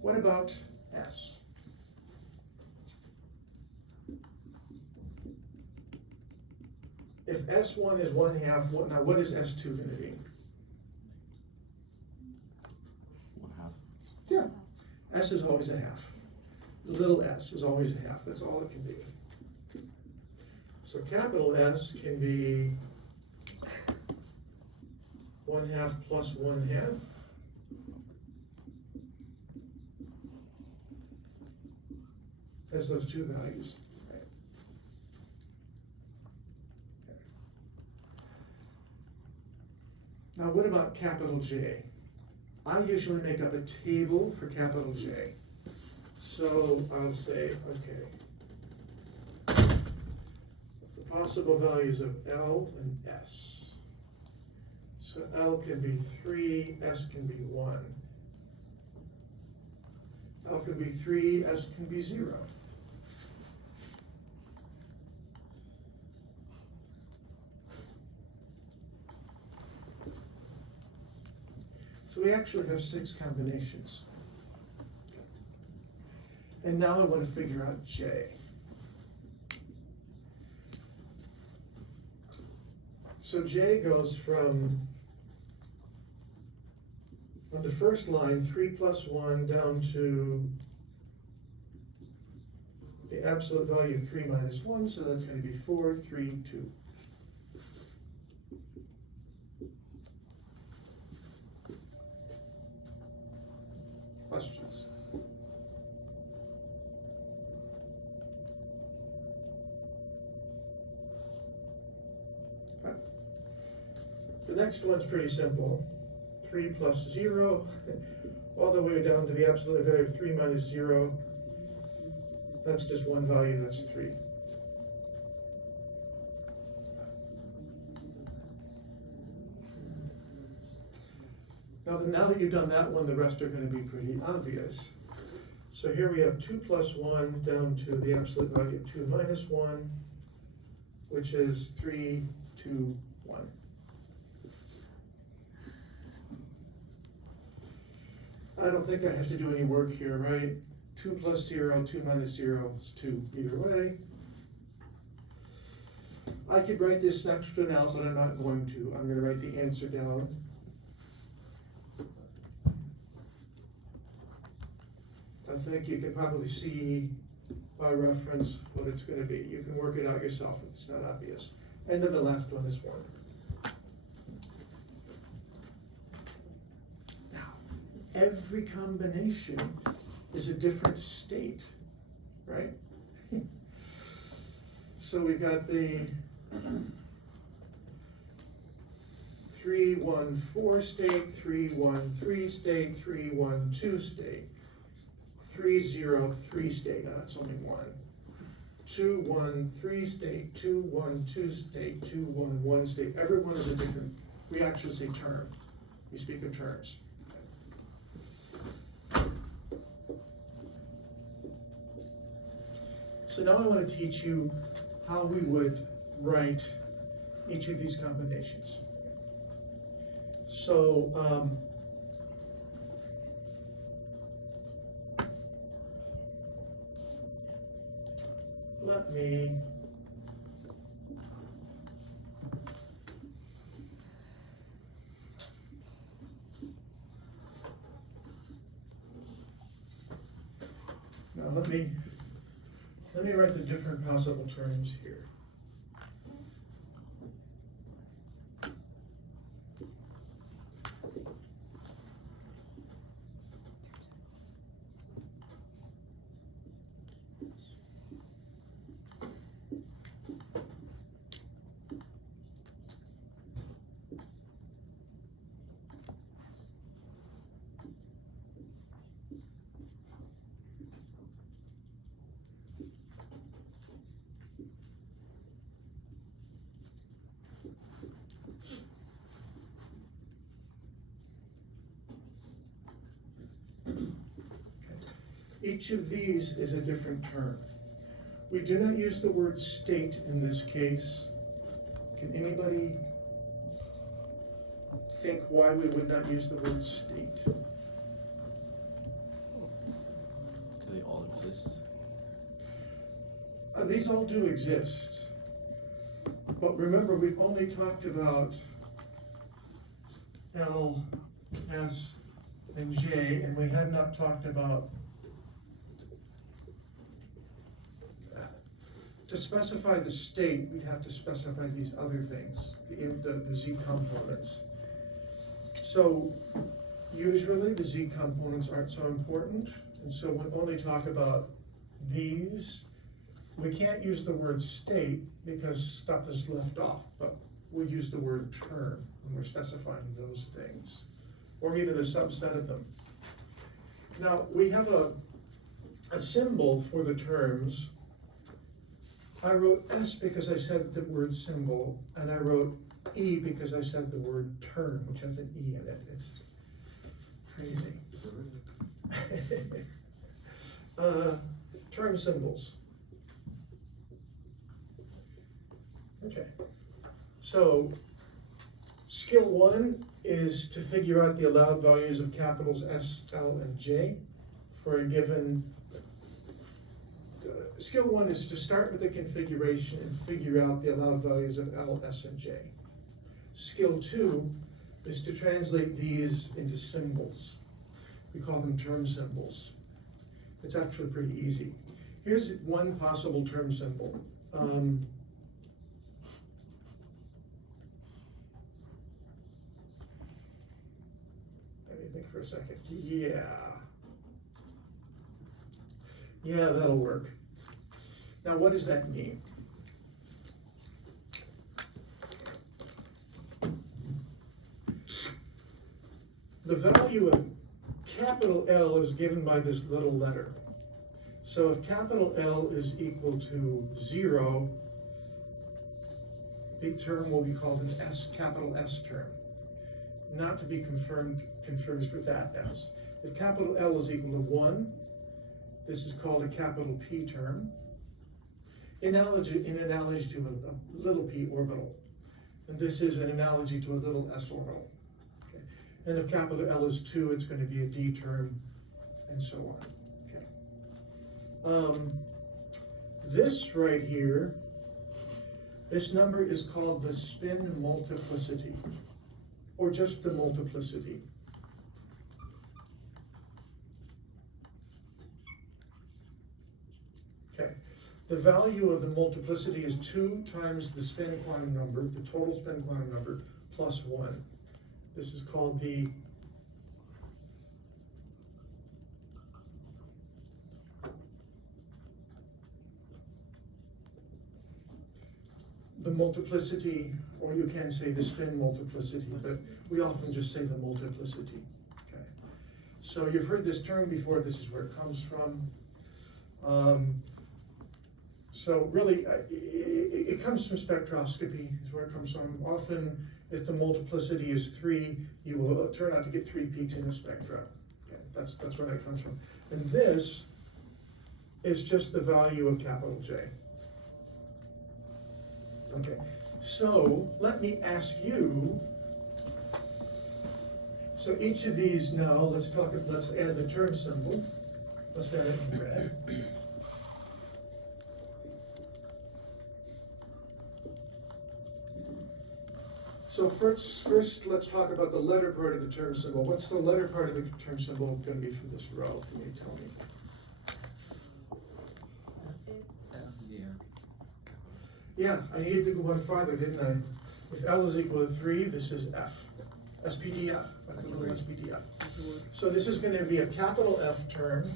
What about S? If S1 is 1/2, now what is S2 going to be? 1/2. Yeah, S is always a half. Little s is always a half, that's all it can be. So capital S can be 1/2 plus 1/2. Has those two values. Right. Okay. Now what about capital J? I usually make up a table for capital J. So I'll say, okay, the possible values of L and S. So L can be 3, S can be 1. L can be 3, S can be 0. So we actually have 6 combinations. And now I want to figure out J. So J goes from, on the first line, 3 plus 1 down to the absolute value of 3 minus 1, so that's going to be 4, 3, 2. Questions? Okay. The next one's pretty simple. 3 plus 0, all the way down to the absolute value of 3 minus 0. That's just one value, that's 3. Now that you've done that one, the rest are going to be pretty obvious. So here we have 2 plus 1 down to the absolute value of 2 minus 1, which is 3, 2, 1. I don't think I have to do any work here, right? 2 plus 0, 2 minus 0 is 2 either way. I could write this next one out, but I'm not going to. I'm going to write the answer down. I think you can probably see by reference what it's going to be. You can work it out yourself if it's not obvious. And then the last one is 1. Now, every combination is a different state, right? So we've got the 3, 1, 4 state, 3, 1, 3 state, 3, 1, 2 state. 3, 0, 3 state, no, that's only 1. 2, 1, 3 state, 2, 1, 2 state, 2, 1, 1 state. Every one is a different, we actually say term. We speak of terms. So now I want to teach you how we would write each of these combinations. So, let me let me write the different possible terms here. Each of these is a different term. We do not use the word state in this case. Can anybody think why we would not use the word state? Do they all exist? These all do exist. But remember, we've only talked about L, S, and J, and we have not talked about to specify the state, we'd have to specify these other things, the Z components. So usually the Z components aren't so important, and so we'll only talk about these. We can't use the word state because stuff is left off, but we use the word term when we're specifying those things, or even a subset of them. Now, we have a symbol for the terms. I wrote S because I said the word symbol, and I wrote E because I said the word term, which has an E in it. It's crazy. Term symbols. Okay. So, skill 1 is to figure out the allowed values of capitals S, L, and J for a given. Skill 1 is to start with the configuration and figure out the allowed values of L, S, and J. Skill 2 is to translate these into symbols. We call them term symbols. It's actually pretty easy. Here's one possible term symbol. Let me think for a second. Yeah, that'll work. Now, what does that mean? The value of capital L is given by this little letter. So if capital L is equal to 0, the term will be called an S, capital S term. Not to be confused with that S. If capital L is equal to 1, this is called a capital P term. In analogy to a little p orbital. And this is an analogy to a little s orbital. Okay. And if capital L is 2, it's going to be a D term, and so on. Okay. This right here, this number is called the spin multiplicity, or just the multiplicity. Okay. The value of the multiplicity is 2 times the spin quantum number, the total spin quantum number, plus 1. This is called the multiplicity, or you can say the spin multiplicity, but we often just say the multiplicity. Okay. So you've heard this term before, this is where it comes from. So really, it comes from spectroscopy, is where it comes from. Often, if the multiplicity is 3, you will turn out to get 3 peaks in a spectra. Okay, that's where that comes from. And this is just the value of capital J. Okay, so let me ask you, so each of these now, let's add the term symbol. Let's add it in red. So first, let's talk about the letter part of the term symbol. What's the letter part of the term symbol going to be for this row? Can you tell me? Yeah, I needed to go one farther, didn't I? If L is equal to 3, this is F. SPDF, like the little SPDF. So this is going to be a capital F term.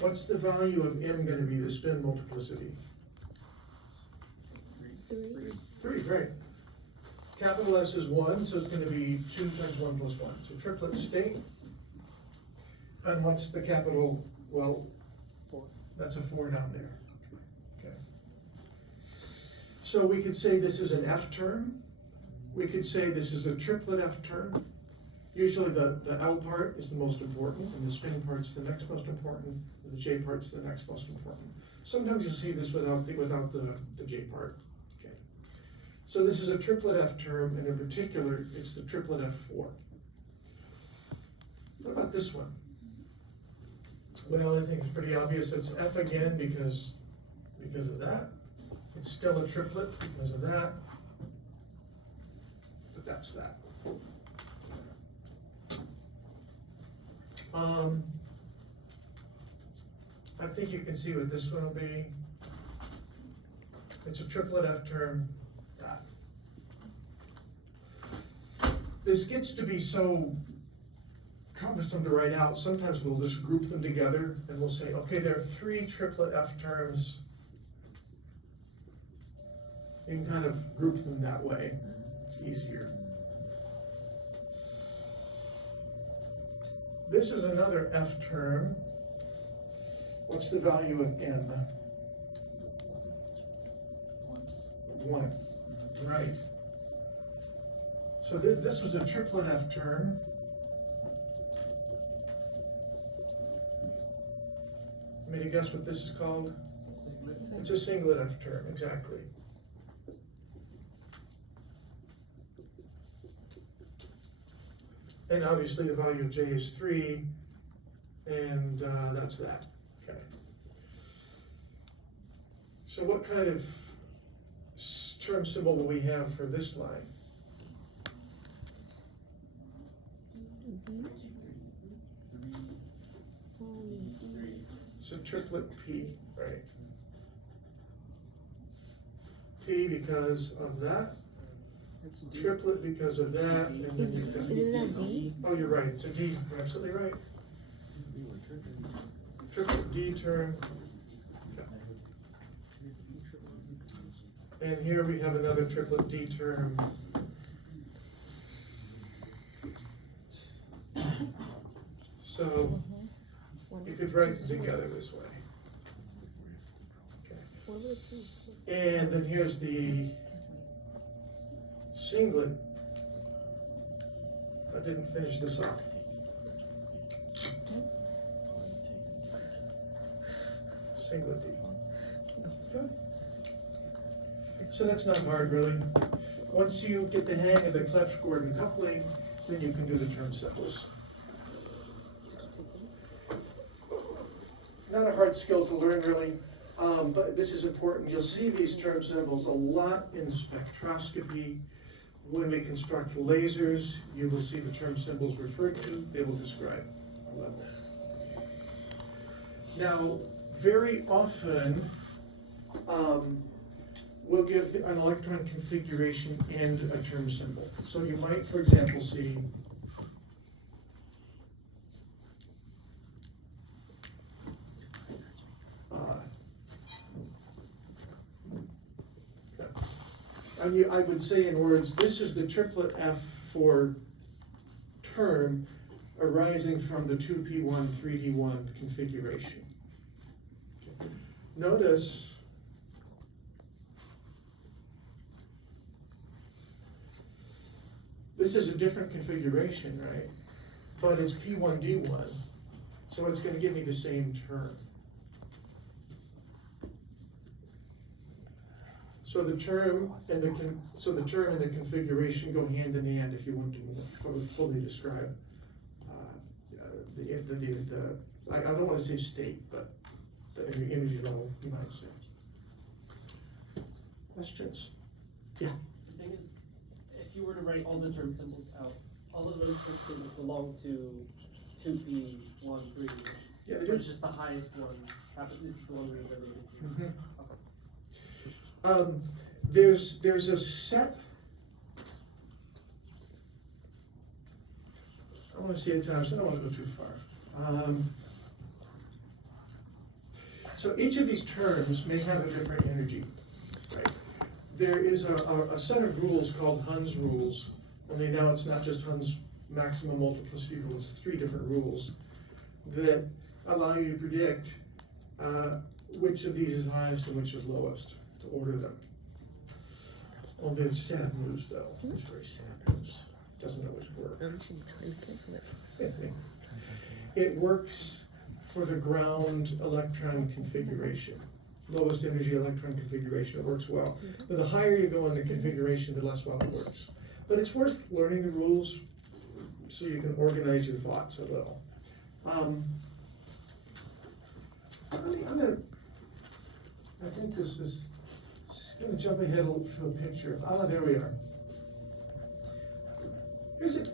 What's the value of M going to be, the spin multiplicity? 3, great. Capital S is 1, so it's going to be 2 times 1 plus 1. So triplet state. And what's the capital? Well, 4. That's a 4 down there. Okay. So we could say this is an F term. We could say this is a triplet F term. Usually the L part is the most important, and the spin part's the next most important, and the J part's the next most important. Sometimes you'll see this without the J part. Okay. So this is a triplet F term, and in particular, it's the triplet F4. What about this one? Well, I think it's pretty obvious. It's F again because of that. It's still a triplet because of that. But that's that. I think you can see what this one will be. It's a triplet F term. That. this gets to be so cumbersome to write out, sometimes we'll just group them together and we'll say, okay, there are 3 triplet F terms. You can kind of group them that way, it's easier. This is another F term. What's the value of M? 1, right. So this was a triplet F term. Want me to guess what this is called? It's a singlet F term, exactly. And obviously the value of J is 3, and that's that. Okay. So what kind of term symbol will we have for this line? It's a triplet P, right? P because of that. It's D. Triplet because of that, and then you've got. Isn't that D? Oh, you're right, it's a D, you're absolutely right. Triplet D term. And here we have another triplet D term. So you could write them together this way. Okay. And then here's the singlet. I didn't finish this off. Singlet D. Okay. So that's not hard, really. Once you get the hang of the Clebsch-Gordon coupling, then you can do the term symbols. Not a hard skill to learn, really, but this is important. You'll see these term symbols a lot in spectroscopy. When we construct lasers, you will see the term symbols referred to. They will describe a level. Now, very often, we'll give an electron configuration and a term symbol. So you might, for example, see I would say in words, this is the triplet F for term arising from the 2p1, 3d1 configuration. Okay. Notice this is a different configuration, right? But it's p1d1, so it's going to give me the same term. So the term and the term and the configuration go hand in hand if you want to fully describe I don't want to say state, but the energy level, you might say. Questions? Yeah. The thing is, if you were to write all the term symbols out, all of those term symbols belong to 2p1, 3. Yeah, But it's just the highest one. This is the one we're related to. Mm-hmm. Okay. There's a set. I want to see it times. I don't want to go too far. So each of these terms may have a different energy, right? There is a set of rules called Hund's rules. Only now it's not just Hund's maximum multiplicity rule. It's 3 different rules that allow you to predict which of these is highest and which is lowest, to order them. Oh, there's sad news though. It's very sad news. Doesn't always work. It works for the ground electron configuration. Lowest energy electron configuration, it works well. But the higher you go in the configuration, the less well it works. But it's worth learning the rules so you can organize your thoughts a little. I think this is going to jump ahead to a picture. There we are. Here's it.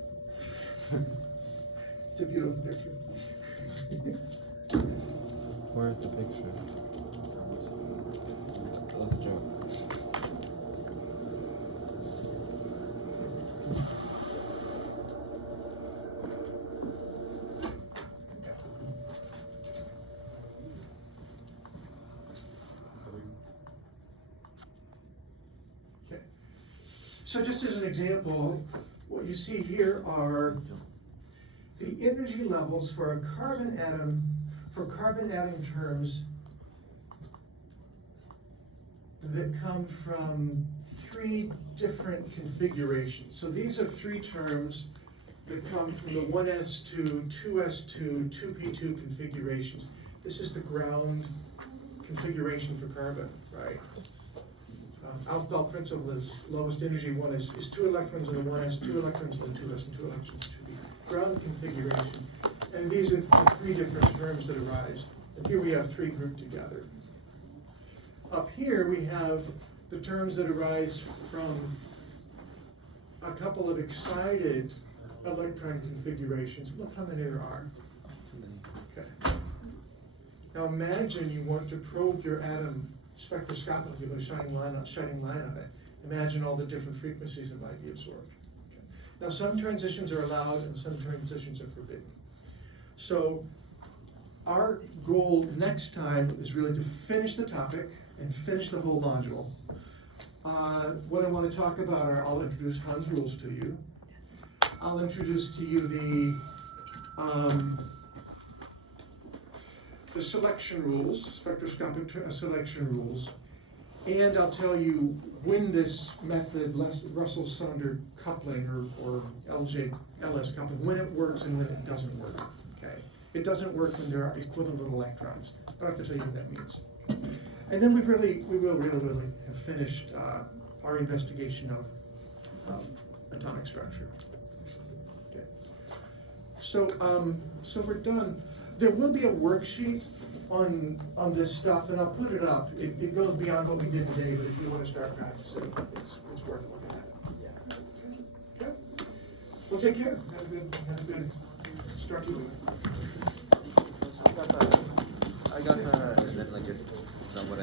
It's a beautiful picture. Where's the picture? Let's joke. So just as an example, what you see here are the energy levels for a carbon atom, for carbon atom terms that come from 3 different configurations. So these are 3 terms that come from the 1s2, 2s2, 2p2 configurations. This is the ground configuration for carbon, right? Aufbau principle is lowest energy one is 2 electrons in the 1s, 2 electrons in the 2s, and 2 electrons in 2p. Ground configuration. And these are the 3 different terms that arise. And here we have 3 grouped together. Up here we have the terms that arise from a couple of excited electron configurations. Look how many there are. Okay. Now imagine you want to probe your atom spectroscopically with a shining line on it. Imagine all the different frequencies that might be absorbed. Okay. Now some transitions are allowed and some transitions are forbidden. So our goal next time is really to finish the topic and finish the whole module. What I want to talk about are, I'll introduce Hans' rules to you. I'll introduce to you the selection rules, spectroscopic selection rules, and I'll tell you when this method, Russell-Saunders coupling or LS coupling, when it works and when it doesn't work. Okay, it doesn't work when there are equivalent electrons. I don't have to tell you what that means. And then we will really have finished our investigation of atomic structure. Okay. So we're done. There will be a worksheet on this stuff, and I'll put it up. It goes beyond what we did today, but if you want to start practicing, it's worth looking at it. Okay. Well, take care. Have a good start to the week. So I got the, and then like it's not what I